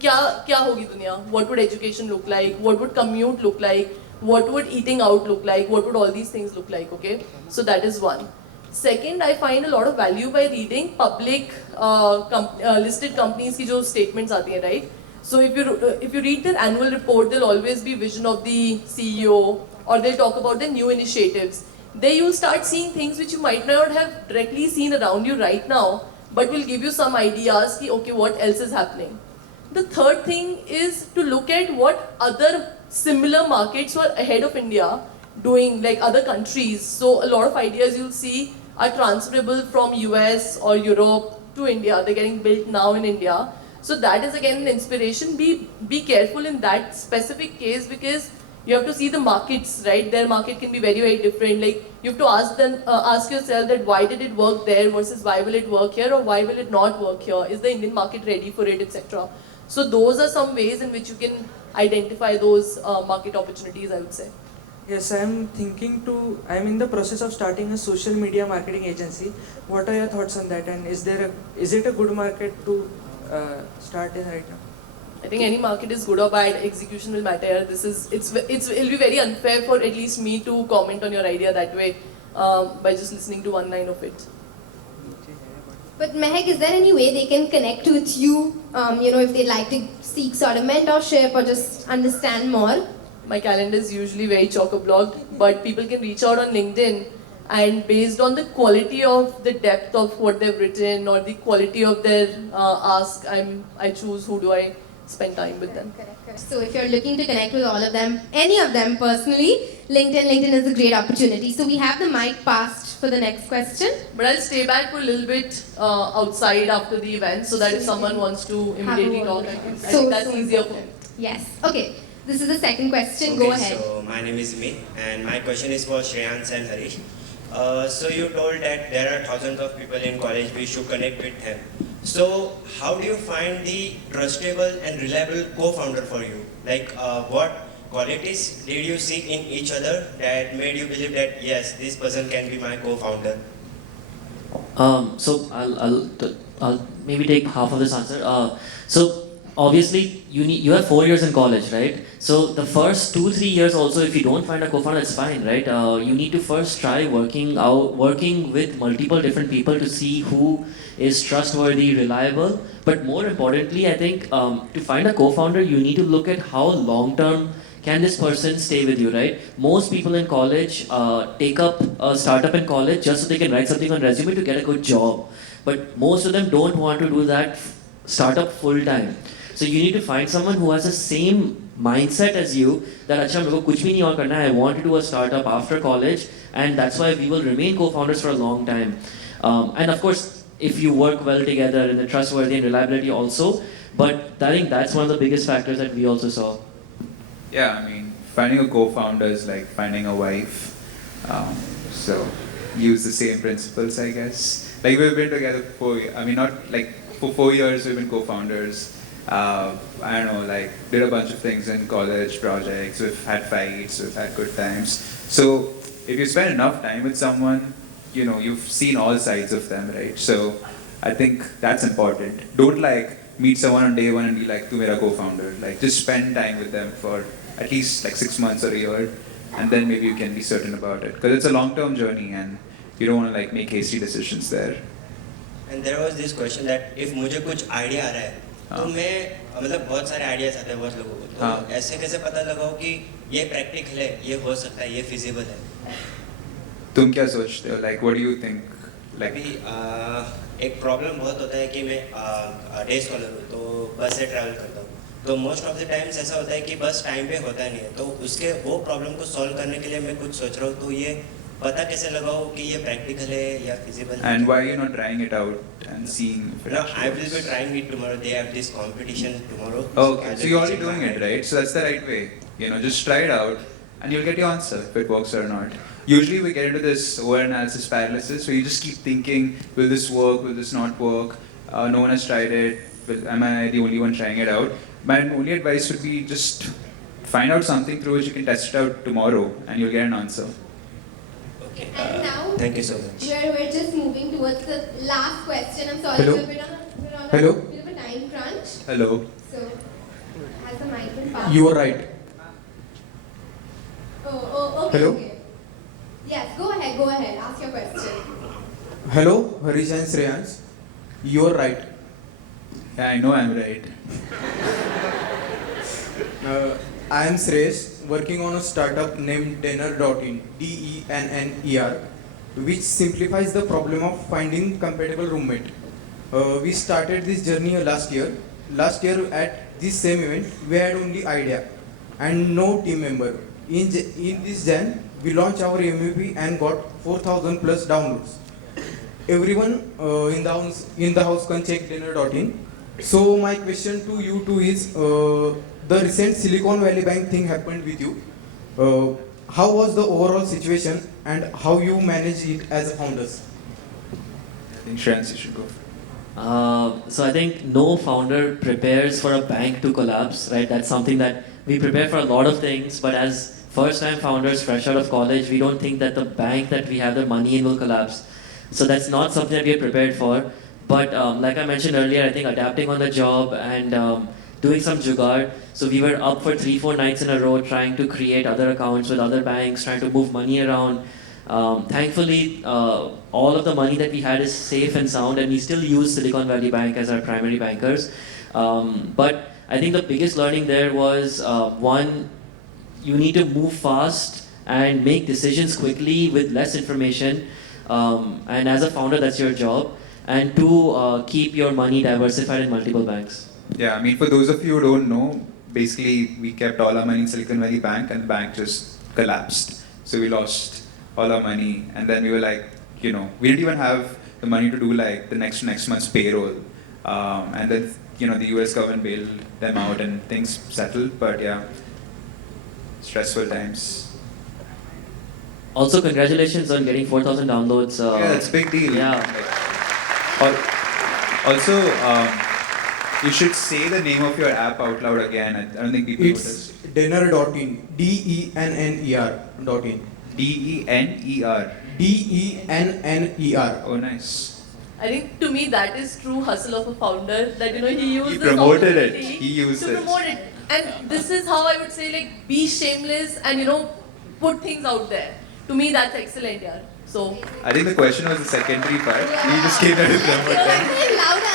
क्या होगी दुनिया? What would education look like? What would commute look like? What would eating out look like? What would all these things look like? Okay, so that is one. Second, I find a lot of value by reading public listed companies की जो statements आती हैं, right? So if you read their annual report, there'll always be vision of the CEO, or they'll talk about the new initiatives. There you'll start seeing things which you might not have directly seen around you right now, but will give you some ideas ki, okay, what else is happening. The third thing is to look at what other similar markets were ahead of India doing, like other countries. So a lot of ideas you'll see are transferable from US or Europe to India. They're getting built now in India. So that is again an inspiration. Be careful in that specific case, because you have to see the markets, right? Their market can be very, very different. Like you have to ask yourself that why did it work there versus why will it work here, or why will it not work here? Is the Indian market ready for it, etc. So those are some ways in which you can identify those market opportunities, I would say. Yes, I am in the process of starting a social media marketing agency. What are your thoughts on that? And is it a good market to start in right now? I think any market is good or bad, execution will matter. It'll be very unfair for at least me to comment on your idea that way by just listening to one line of it. But Mehak, is there any way they can connect with you, if they'd like to seek sort of mentorship or just understand more? My calendar is usually very chock-a-block, but people can reach out on LinkedIn, and based on the quality of the depth of what they've written or the quality of their ask, I choose who do I spend time with them. Correct. So if you're looking to connect with all of them, any of them personally, LinkedIn is a great opportunity. So we have the mic passed for the next question. But I'll stay back for a little bit outside after the event, so that if someone wants to immediately talk, I think that's easier for me. Yes. Okay. This is the second question. Go ahead. So my name is Amit, and my question is for Shreyans and Harish. So you told that there are thousands of people in college, we should connect with them. So how do you find the trustable and reliable co-founder for you? Like what qualities did you see in each other that made you believe that yes, this person can be my co-founder? So I'll maybe take half of this answer. So obviously you have 4 years in college, right? So the first 2-3 years also, if you don't find a co-founder, that's fine, right? You need to first try working with multiple different people to see who is trustworthy, reliable. But more importantly, I think to find a co-founder, you need to look at how long term can this person stay with you, right? Most people in college take up a startup in college just so they can write something on resume to get a good job. But most of them don't want to do that startup full time. So you need to find someone who has the same mindset as you, that अच्छा मेरे को कुछ भी नहीं और करना है, I want to do a startup after college, and that's why we will remain co-founders for a long time. And of course, if you work well together and the trustworthy and reliability also, but I think that's one of the biggest factors that we also saw. Yeah, I mean, finding a co-founder is like finding a wife. So use the same principles, I guess. Like we've been together for, I mean, not like for 4 years we've been co-founders. I don't know, like did a bunch of things in college projects. We've had fights, we've had good times. So if you spend enough time with someone, you know, you've seen all sides of them, right? So I think that's important. Don't like meet someone on day one and be like, "Tu mera co-founder." Like just spend time with them for at least like 6 months or a year, and then maybe you can be certain about it. Because it's a long-term journey, and you don't want to like make hasty decisions there. And there was this question that if मुझे कुछ idea आ रहा है तो मैं मतलब बहुत सारे ideas आते हैं बहुत लोगों को, तो ऐसे कैसे पता लगाओ कि ये practical है, ये हो सकता है, ये feasible है? तुम क्या सोचते हो? Like what do you think? Like अभी एक प्रॉब्लम बहुत होता है कि मैं डे स्कॉलर हूँ तो बस से ट्रैवल करता हूँ, तो मोस्ट ऑफ द टाइम्स ऐसा होता है कि बस टाइम पे होता नहीं है, तो उसके वो प्रॉब्लम को सॉल्व करने के लिए मैं कुछ सोच रहा हूँ, तो ये पता कैसे लगाओ कि ये प्रैक्टिकल है या फिजिबल है? and why are you not trying it out and seeing if it No, actually I will works? be trying it tomorrow. They have this competition tomorrow. Okay, I'll so be you're already teaching doing my it, idea. right? So that's the right way. You know, just try it out, and you'll get your answer if it works or not. Usually we get into this over-analysis paralysis, where you just keep thinking, will this work? Will this not work? No one has tried it. Am I the only one trying it out? My only advice would be just find out something through which you can test it out tomorrow, and you'll get an answer. Okay. And now Thank you so much. we're just moving towards the last question. I'm sorry, Hello? we're on Hello? a bit of a time crunch. Hello. So, has the mic been passed? You are right. Oh, okay. Hello? Okay. Yes, go ahead. Ask your question. Hello, Harish and Shreyans. You are right. Yeah, I know I'm right. I am Sresh, working on a startup named Denner.in, DENNER, which simplifies the problem of finding compatible roommate. We started this journey last year. Last year at this same event, we had only idea and no team member. In this Jan, we launched our MVP and got 4,000 plus downloads. Everyone in the house can check Denner.in. So my question to you two is, the recent Silicon Valley Bank thing happened with you. How was the overall situation and how you manage it as a founders? Insurance, you should go. So I think no founder prepares for a bank to collapse, right? That's something that we prepare for a lot of things, but as first-time founders fresh out of college, we don't think that the bank that we have the money in will collapse. So that's not something that we are prepared for. But like I mentioned earlier, I think adapting on the job and doing some jugaad. So we were up for 3-4 nights in a row trying to create other accounts with other banks, trying to move money around. Thankfully, all of the money that we had is safe and sound, and we still use Silicon Valley Bank as our primary bankers. But I think the biggest learning there was one, you need to move fast and make decisions quickly with less information. And as a founder, that's your job. And two, keep your money diversified in multiple banks. Yeah, I mean, for those of you who don't know, basically we kept all our money in Silicon Valley Bank, and the bank just collapsed. So we lost all our money, and then we were like, you know, we didn't even have the money to do like the next month's payroll. And then, you know, the US government bailed them out and things settled, but yeah, stressful times. Also, congratulations on getting 4,000 downloads. Yeah, that's a big deal. Yeah. Also, you should say the name of your app out loud again. I don't think people It's notice. Denner.in, DENNER.in. DENER. DENNER. Oh, nice. I think to me that is true hustle of a founder. That he used He this promoted it. opportunity He used to it. promote it. And this is how I would say be shameless and put things out there. To me that's excellent, yeah. So I think the question was the secondary part. He just came at it from what time. Louder.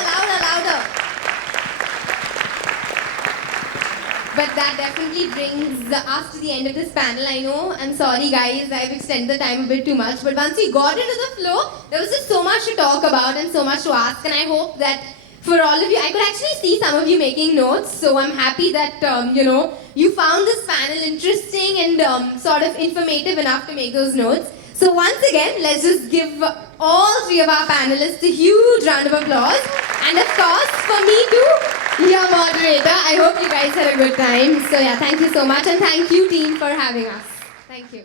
But that definitely brings us to the end of this panel. I know, I'm sorry guys, I've extended the time a bit too much. But once we got into the flow, there was just so much to talk about and so much to ask. And I hope that for all of you, I could actually see some of you making notes. So I'm happy that, you found this panel interesting and sort of informative enough to make those notes. So once again, let's just give all three of our panelists a huge round of applause. And of course, for me too, your moderator. I hope you guys had a good time. So yeah, thank you so much. And thank you team for having us. Thank you.